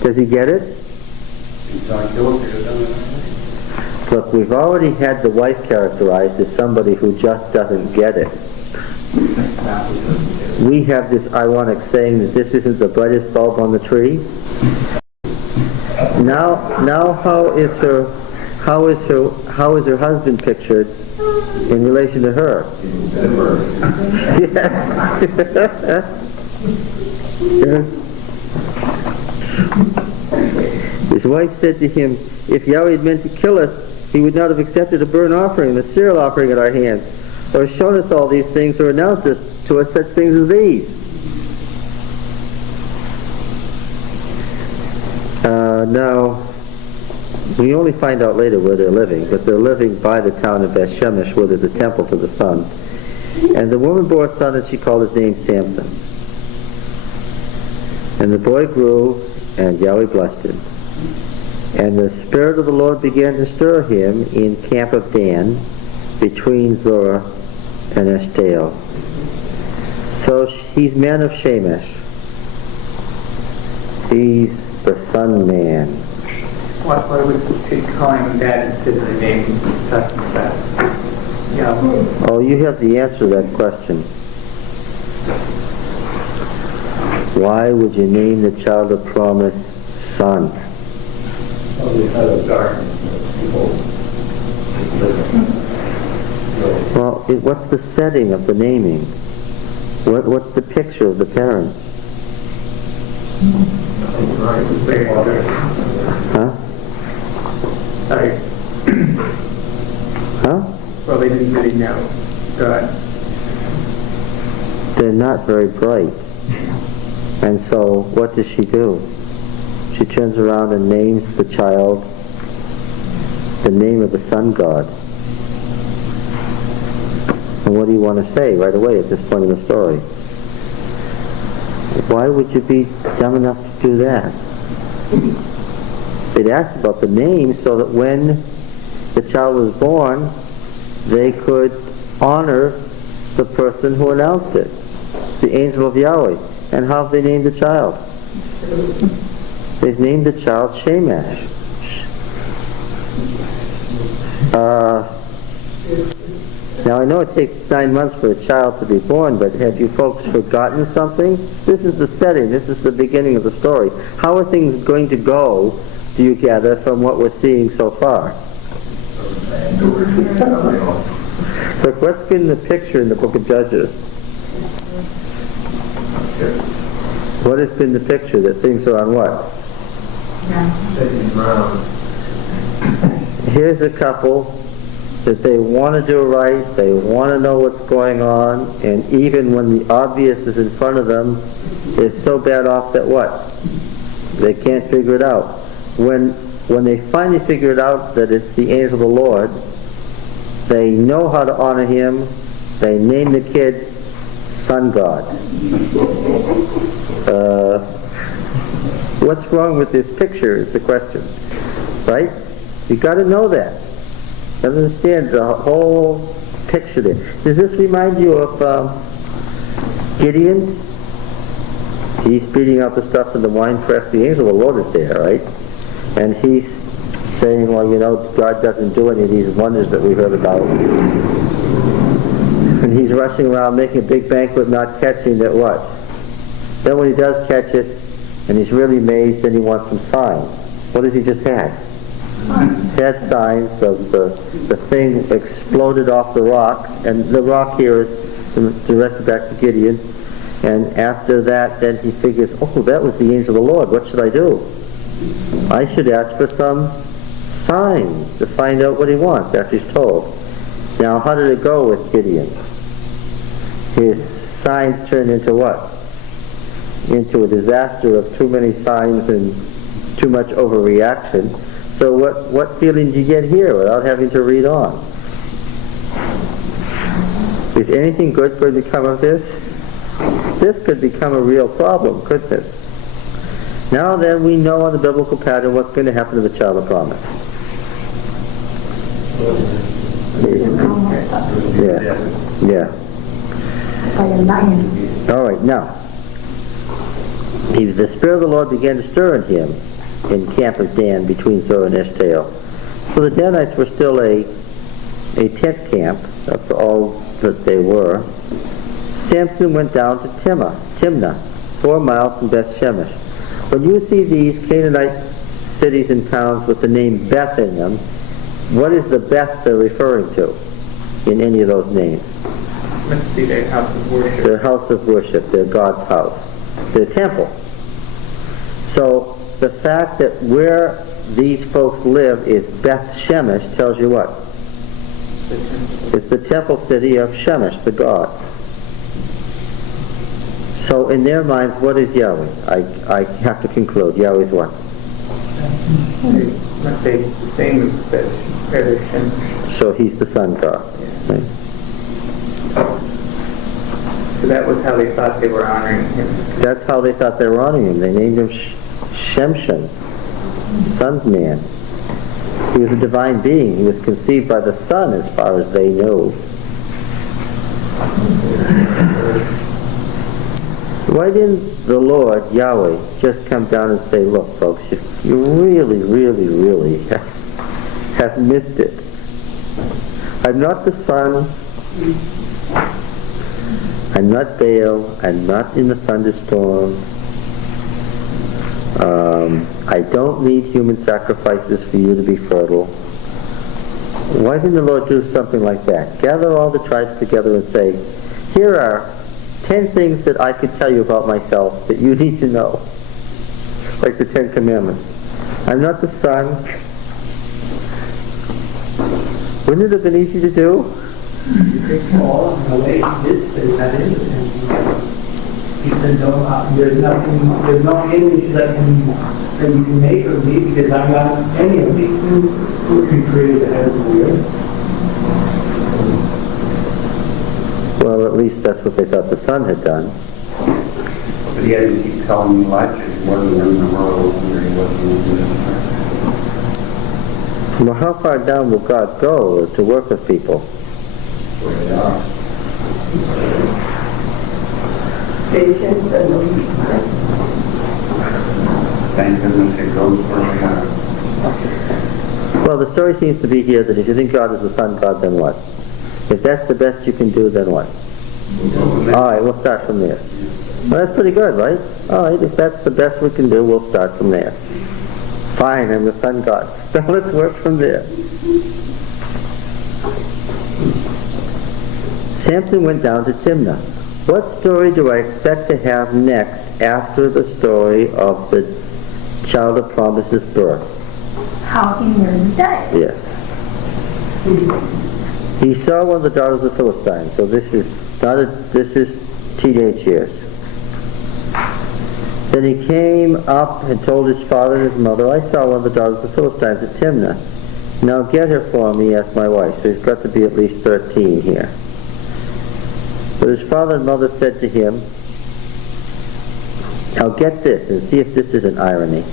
does he get it? Look, we've already had the wife characterized as somebody who just doesn't get it. We have this ironic saying that this isn't the brightest bulb on the tree. Now how is her husband pictured in relation to her? His wife said to him, if Yahweh had meant to kill us, he would not have accepted a burnt offering and a cereal offering at our hands, or shown us all these things, or announced to us such things as these. Now, we only find out later where they're living, but they're living by the town of Beth Shemesh, where there's a temple to the sun. And the woman bore a son, and she called his name Samson. And the boy grew, and Yahweh blessed him. And the Spirit of the Lord began to stir him in camp of Dan, between Zorah and Eshtaol. So he's man of Shemesh. He's the sun man. Why would she call him that instead of the name he's talking about? Yeah. Oh, you have the answer to that question. Why would you name the child of promise Son? Well, what's the setting of the naming? What's the picture of the parents? Huh? Sorry. Huh? Well, they didn't really know God. They're not very bright. And so, what does she do? She turns around and names the child the name of the sun god. And what do you want to say right away at this point in the story? Why would you be dumb enough to do that? They'd asked about the name so that when the child was born, they could honor the person who announced it, the angel of Yahweh. And how have they named the child? They've named the child Shamash. Now I know it takes 9 months for a child to be born, but have you folks forgotten something? This is the setting, this is the beginning of the story. How are things going to go, do you gather, from what we're seeing so far? Look, what's been the picture in the book of Judges? What has been the picture that things are on what? Here's a couple that they want to do right, they want to know what's going on, and even when the obvious is in front of them, they're so bad off that what? They can't figure it out. When they finally figure it out that it's the angel of the Lord, they know how to honor him, they name the kid Sun God. What's wrong with this picture is the question, right? You got to know that. Understand the whole picture there. Does this remind you of Gideon? He's beating out the stuff in the wine press. The angel of the Lord is there, right? And he's saying, well, you know, God doesn't do any of these wonders that we heard about. And he's rushing around making a big banquet, not catching that what? Then when he does catch it, and he's really amazed, then he wants some signs. What has he just had? He had signs of the thing exploded off the rock, and the rock here is directed back to Gideon. And after that, then he figures, oh, that was the angel of the Lord. What should I do? I should ask for some signs to find out what he wants after he's told. Now, how did it go with Gideon? His signs turned into what? Into a disaster of too many signs and too much overreaction. So what feeling do you get here without having to read on? Is anything good going to come of this? This could become a real problem, couldn't it? Now then, we know on the biblical pattern what's going to happen to the child of promise. Yeah. All right, now. The Spirit of the Lord began to stir in him in camp of Dan between Zor and Eshtaol. So the Danites were still a tent camp. That's all that they were. Samson went down to Timnah, 4 miles from Beth Shemesh. When you see these Canaanite cities and towns with the name Beth in them, what is the Beth they're referring to in any of those names? Must be their house of worship. Their house of worship, their God's house, their temple. So the fact that where these folks live is Beth Shemesh tells you what? It's the temple city of Shemesh, the god. So in their minds, what is Yahweh? I have to conclude. Yahweh's what? Must say the same as Shemesh. So he's the sun god. Right? So that was how they thought they were honoring him. That's how they thought they were honoring him. They named him Samson, sun's man. He was a divine being. He was conceived by the sun as far as they knew. Why didn't the Lord, Yahweh, just come down and say, look, folks, you really, really, really have missed it. I'm not the sun. I'm not Baal. I'm not in the thunderstorm. I don't need human sacrifices for you to be fertile. Why didn't the Lord do something like that? Gather all the tribes together and say, here are 10 things that I could tell you about myself that you need to know. Like the 10 Commandments. I'm not the sun. Wouldn't it have been easy to do? All the way he did say that is. He said, no, there's no image that you can make of me because I'm not any of me who created the heavens and the earth. Well, at least that's what they thought the Son had done. But he had to keep telling Elijah he wasn't in the world, he wasn't in the earth. Well, how far down will God go to work with people? Where they are. Patience and Thank goodness it goes where they are. Well, the story seems to be here that if you think God is the Son God, then what? If that's the best you can do, then what? All right, we'll start from there. Well, that's pretty good, right? All right, if that's the best we can do, we'll start from there. Fine, I'm the Son God. So let's work from there. Samson went down to Timnah. What story do I expect to have next after the story of the child of promise's birth? how he nearly died. Yes. He saw one of the daughters of the Philistines. So this is teenage years. Then he came up and told his father and his mother, I saw one of the daughters of the Philistines at Timnah. Now get her for me as my wife. So he's got to be at least 13 here. But his father and mother said to him, now get this and see if this is an irony.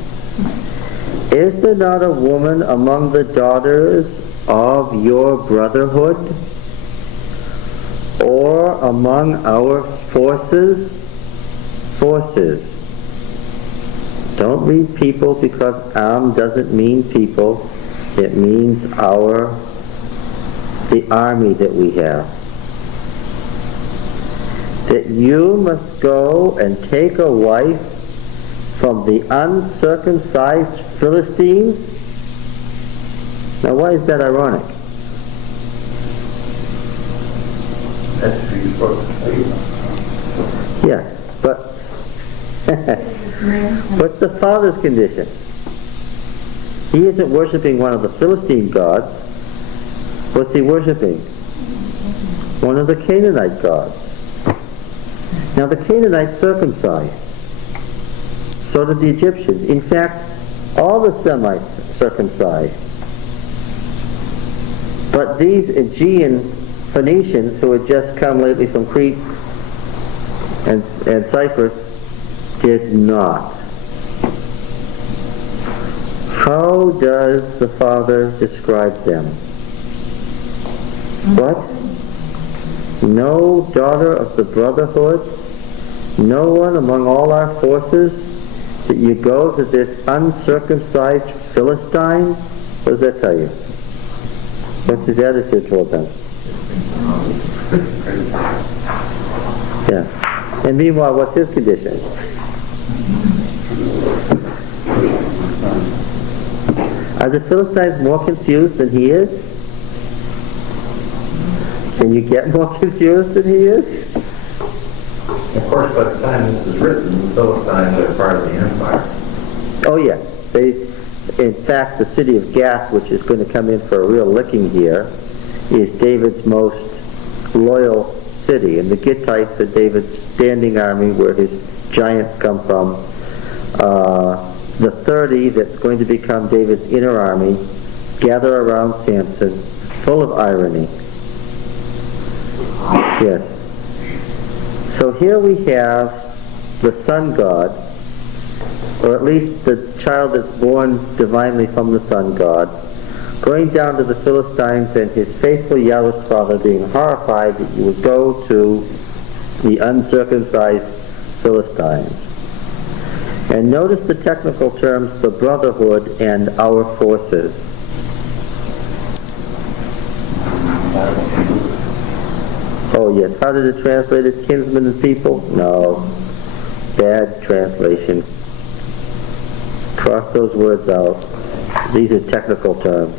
Is there not a woman among the daughters of your brotherhood or among our forces? Don't read people because doesn't mean people. It means the army that we have. That you must go and take a wife from the uncircumcised Philistines? Now why is that ironic? That's what you're supposed to say. Yeah, but what's the father's condition? He isn't worshiping one of the Philistine gods. What's he worshiping? One of the Canaanite gods. Now the Canaanites circumcised. So did the Egyptians. In fact, all the Semites circumcised. But these Aegean Phoenicians who had just come lately from Crete and Cyprus did not. How does the Father describe them? What? No daughter of the brotherhood? No one among all our forces? That you go to this uncircumcised Philistine? What does that tell you? What's his attitude toward them? Yeah. And meanwhile, what's his condition? Are the Philistines more confused than he is? Can you get more confused than he is? Of course, by the time this is written, the Philistines are part of the empire. Oh, yeah. In fact, the city of Gath, which is going to come in for a real licking here, is David's most loyal city. And the Gittites are David's standing army where his giants come from. The 30 that's going to become David's inner army gather around Samson, full of irony. Yes. So here we have the sun god, or at least the child that's born divinely from the sun god, going down to the Philistines and his faithful Yahweh's father being horrified that you would go to the uncircumcised Philistines. And notice the technical terms, the brotherhood and our forces. Oh yes, how did it translate it? Kinsmen and people? No. Bad translation. Cross those words out. These are technical terms.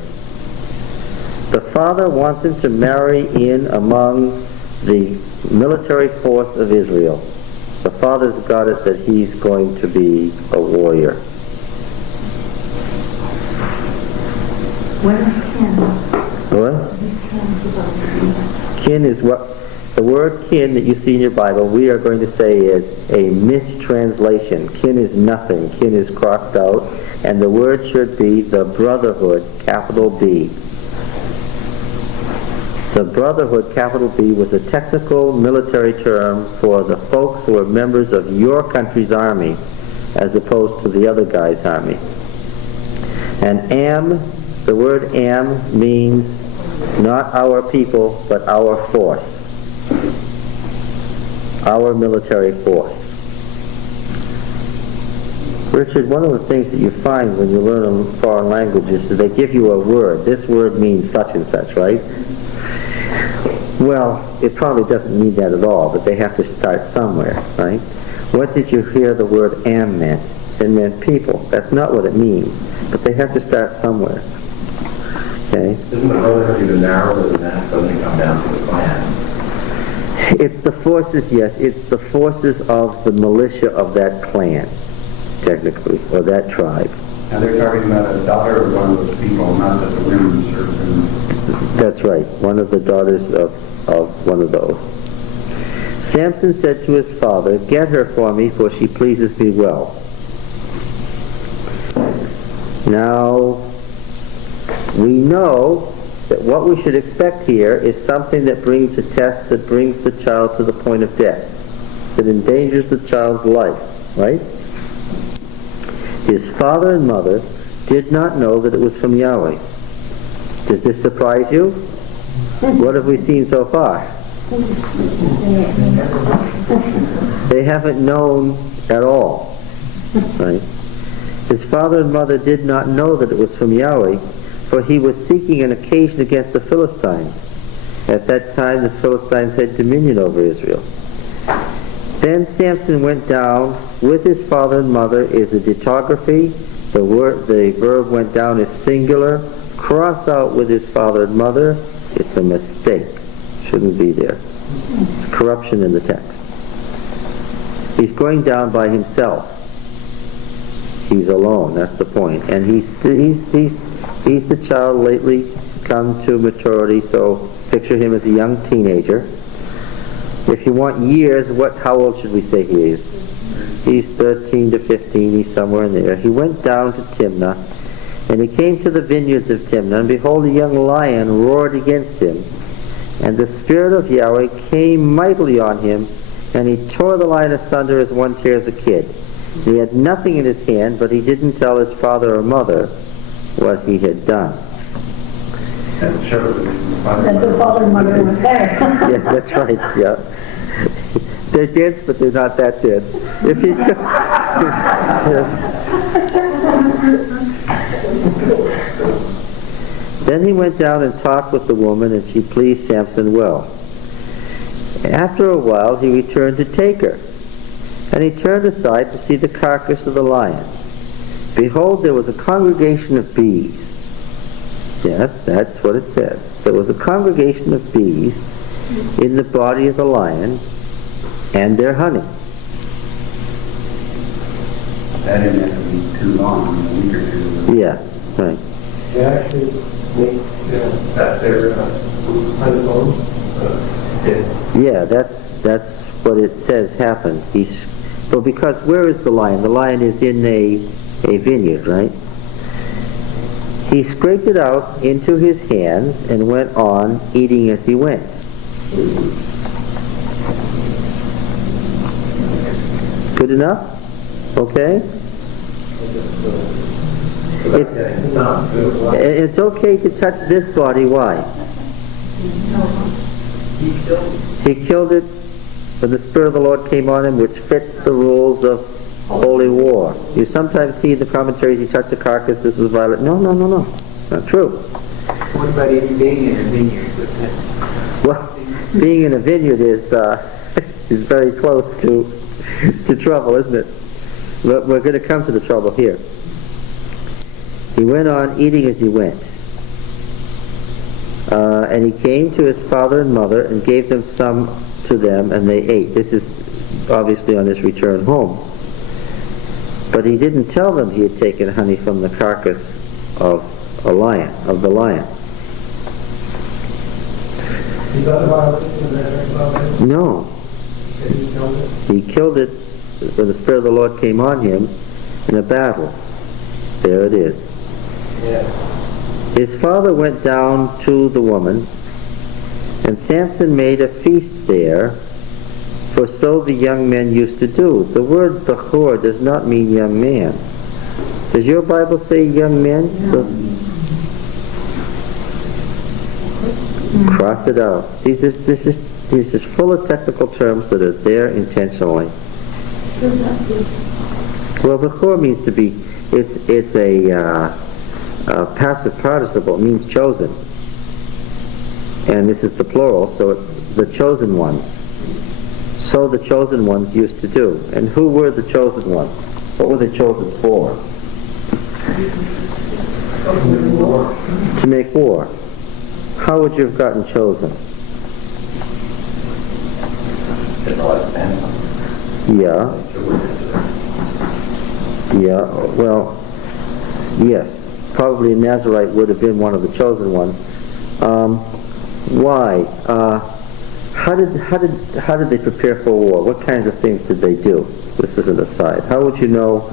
The father wants him to marry in among the military force of Israel. The father's got it that he's going to be a warrior. What is kin? What? Kin is what? The word kin that you see in your Bible, we are going to say is a mistranslation. Kin is nothing. Kin is crossed out. And the word should be the brotherhood, capital B. The brotherhood, capital B, was a technical military term for the folks who are members of your country's army as opposed to the other guy's army. And the word am means not our people, but our force. Our military force. Richard, one of the things that you find when you learn a foreign language is that they give you a word. This word means such and such, right? Well, it probably doesn't mean that at all, but they have to start somewhere, right? What did you hear the word am meant? It meant people. That's not what it means, but they have to start somewhere. Okay? Isn't the brotherhood even narrower than that? Doesn't it come down to the clan? It's the forces, yes. It's the forces of the militia of that clan, technically, or that tribe. Now they're talking about a daughter of one of those people, not that the women serve them. That's right, one of the daughters of one of those. Samson said to his father, "Get her for me, for she pleases me well." Now, we know that what we should expect here is something that brings a test that brings the child to the point of death, that endangers the child's life, right? His father and mother did not know that it was from Yahweh. Does this surprise you? What have we seen so far? They haven't known at all, right? His father and mother did not know that it was from Yahweh, for he was seeking an occasion against the Philistines. At that time, the Philistines had dominion over Israel. Then Samson went down with his father and mother is a detography. The verb went down is singular. Cross out with his father and mother. It's a mistake. Shouldn't be there. It's corruption in the text. He's going down by himself. He's alone. That's the point. And he's the child lately come to maturity. So picture him as a young teenager. If you want years, how old should we say he is? He's 13 to 15. He's somewhere in there. He went down to Timnah, and he came to the vineyards of Timnah, and behold, a young lion roared against him. And the Spirit of Yahweh came mightily on him, and he tore the lion asunder as one tears a kid. He had nothing in his hand, but he didn't tell his father or mother what he had done. That shows that The father and mother was there. Yes, that's right, yeah. They're dense, but they're not that dense. If he Then he went down and talked with the woman, and she pleased Samson well. After a while, he returned to take her. And he turned aside to see the carcass of the lion. Behold, there was a congregation of bees. Yes, that's what it says. There was a congregation of bees in the body of the lion, and their honey. that didn't have to be too long, a week or two. Yeah, right. They actually make that their honeycomb. Yeah, that's what it says happened. Well, because where is the lion? The lion is in a vineyard, right? He scraped it out into his hands and went on eating as he went. Good enough? Okay? It's okay to touch this body. Why? He killed it when the Spirit of the Lord came on him, which fit the rules of holy war. You sometimes see in the commentaries, he touched the carcass, this was violent. No. Not true. What about even being in a vineyard with that? Well, being in a vineyard is is very close to trouble, isn't it? But we're going to come to the trouble here. He went on eating as he went. And he came to his father and mother and gave them some to them, and they ate. This is obviously on his return home. But he didn't tell them he had taken honey from the carcass of the lion. No. He killed it when the Spirit of the Lord came on him in a battle. There it is. His father went down to the woman, and Samson made a feast there, for so the young men used to do. The word Bechor does not mean young man. Does your Bible say young men? Cross it out. This is full of technical terms that are there intentionally. Well, Bechor means to be, it's a passive participle. It means chosen. And this is the plural, so it's the chosen ones. So the chosen ones used to do. And who were the chosen ones? What were they chosen for? To make war. How would you have gotten chosen? Yeah. Well, yes. Probably a Nazarite would have been one of the chosen ones. Why? How did they prepare for war? What kinds of things did they do? This is an aside. How would you know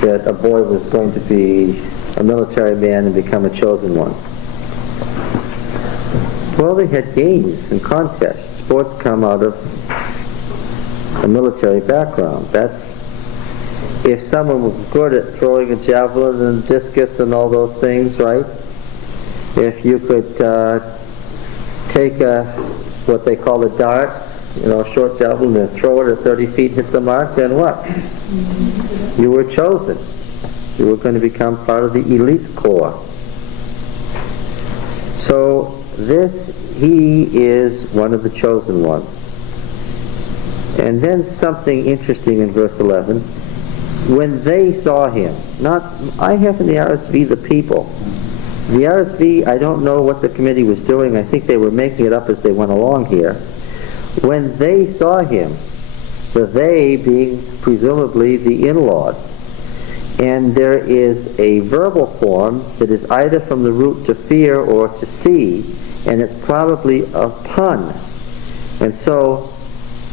that a boy was going to be a military man and become a chosen one? Well, they had games and contests. Sports come out of a military background. That's if someone was good at throwing a javelin and discus and all those things, right? If you could take what they call a dart, a short javelin, and throw it at 30 feet, hit the mark, then what? You were chosen. You were going to become part of the elite corps. So he is one of the chosen ones. And then something interesting in verse 11. When they saw him, I have in the RSV the people. The RSV, I don't know what the committee was doing. I think they were making it up as they went along here. When they saw him, the they being presumably the in-laws. And there is a verbal form that is either from the root to fear or to see, and it's probably a pun. And so,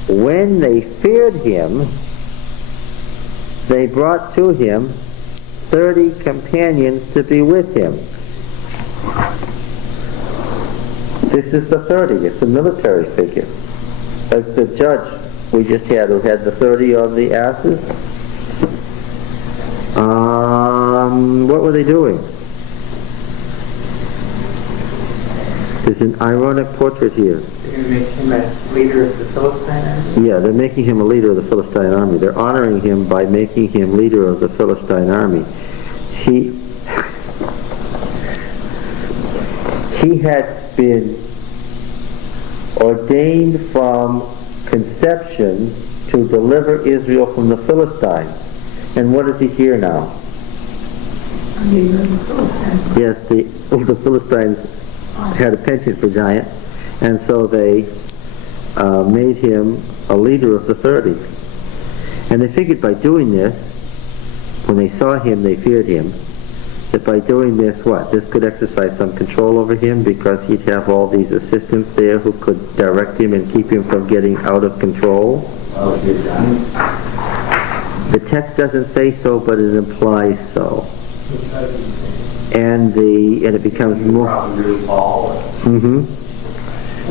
when they feared him, they brought to him 30 companions to be with him. This is the 30. It's a military figure. Like the judge we just had who had the 30 on the asses. What were they doing? There's an ironic portrait here. They're going to make him a leader of the Philistine army? Yeah, they're making him a leader of the Philistine army. They're honoring him by making him leader of the Philistine army. He had been ordained from conception to deliver Israel from the Philistines. And what is he here now? Yes, the Philistines had a penchant for giants, and so they made him a leader of the 30. And they figured by doing this, when they saw him, they feared him, that by doing this, this could exercise some control over him because he'd have all these assistants there who could direct him and keep him from getting out of control. The text doesn't say so, but it implies so. And it becomes more... Mm-hmm.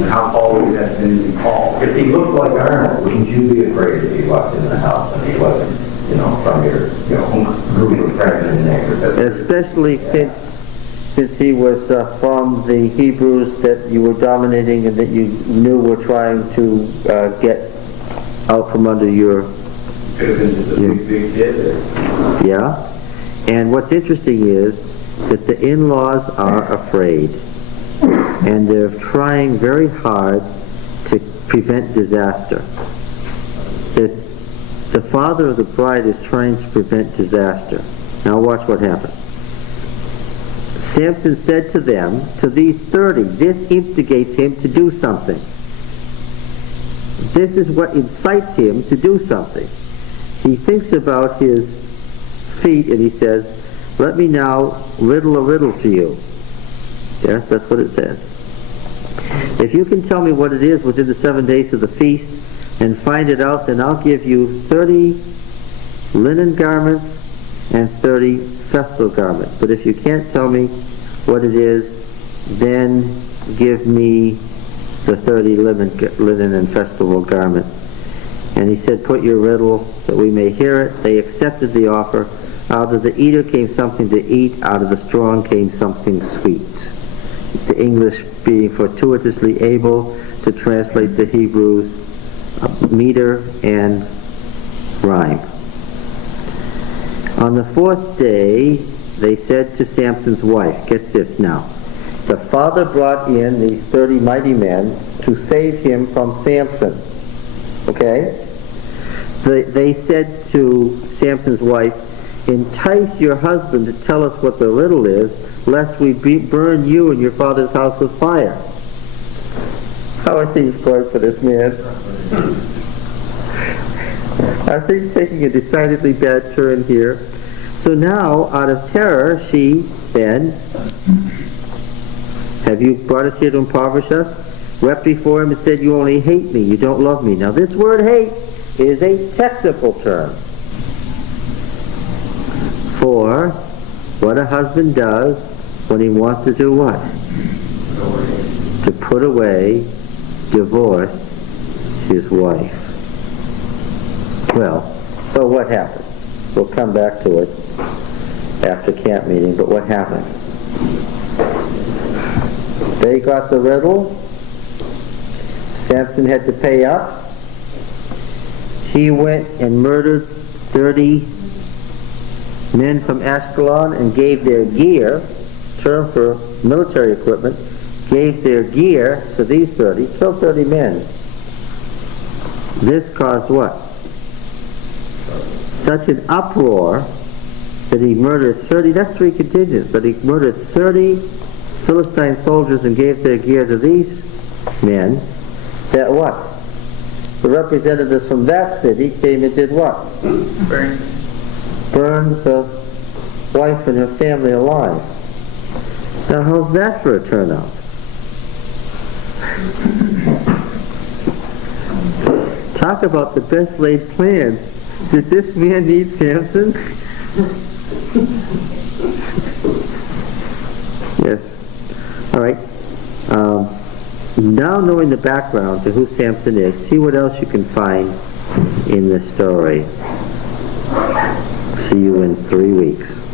And how tall would that been Paul? If he looked like Arnold, wouldn't you be afraid if he walked in the house and he wasn't, from your, group of friends in there? Especially since he was from the Hebrews that you were dominating and that you knew were trying to get out from under your, Could have been just a big kid there. yeah? And what's interesting is that the in-laws are afraid. And they're trying very hard to prevent disaster. The father of the bride is trying to prevent disaster. Now watch what happens. Samson said to them, to these 30, this instigates him to do something. This is what incites him to do something. He thinks about his feet and he says, let me now riddle a riddle to you. Yes, that's what it says. If you can tell me what it is within the 7 days of the feast and find it out, then I'll give you 30 linen garments and 30 festal garments. But if you can't tell me what it is, then give me the 30 linen and festival garments. And he said, put your riddle that we may hear it. They accepted the offer. Out of the eater came something to eat. Out of the strong came something sweet. The English being fortuitously able to translate the Hebrew's meter and rhyme. On the 4th day, they said to Samson's wife, get this now, the father brought in these 30 mighty men to save him from Samson. Okay? They said to Samson's wife, entice your husband to tell us what the riddle is, lest we burn you and your father's house with fire. How are things going for this man? Are things taking a decidedly bad turn here? So now, out of terror, she then, have you brought us here to impoverish us? Wept before him and said, you only hate me, you don't love me. Now this word hate is a technical term for what a husband does when he wants to do what? To put away, divorce his wife. Well, so what happened? We'll come back to it after camp meeting, but what happened? They got the riddle. Samson had to pay up. He went and murdered 30 men from Ashkelon and gave their gear, term for military equipment, gave their gear to these 30, killed 30 men. This caused what? Such an uproar that he murdered 30, that's 3 contingents, but he murdered 30 Philistine soldiers and gave their gear to these men, that what? The representatives from that city came and did what? Burned the wife and her family alive. Now how's that for a turnout? Talk about the best laid plans. Did this man need Samson? Yes. All right. Now knowing the background to who Samson is, see what else you can find in this story. See you in 3 weeks.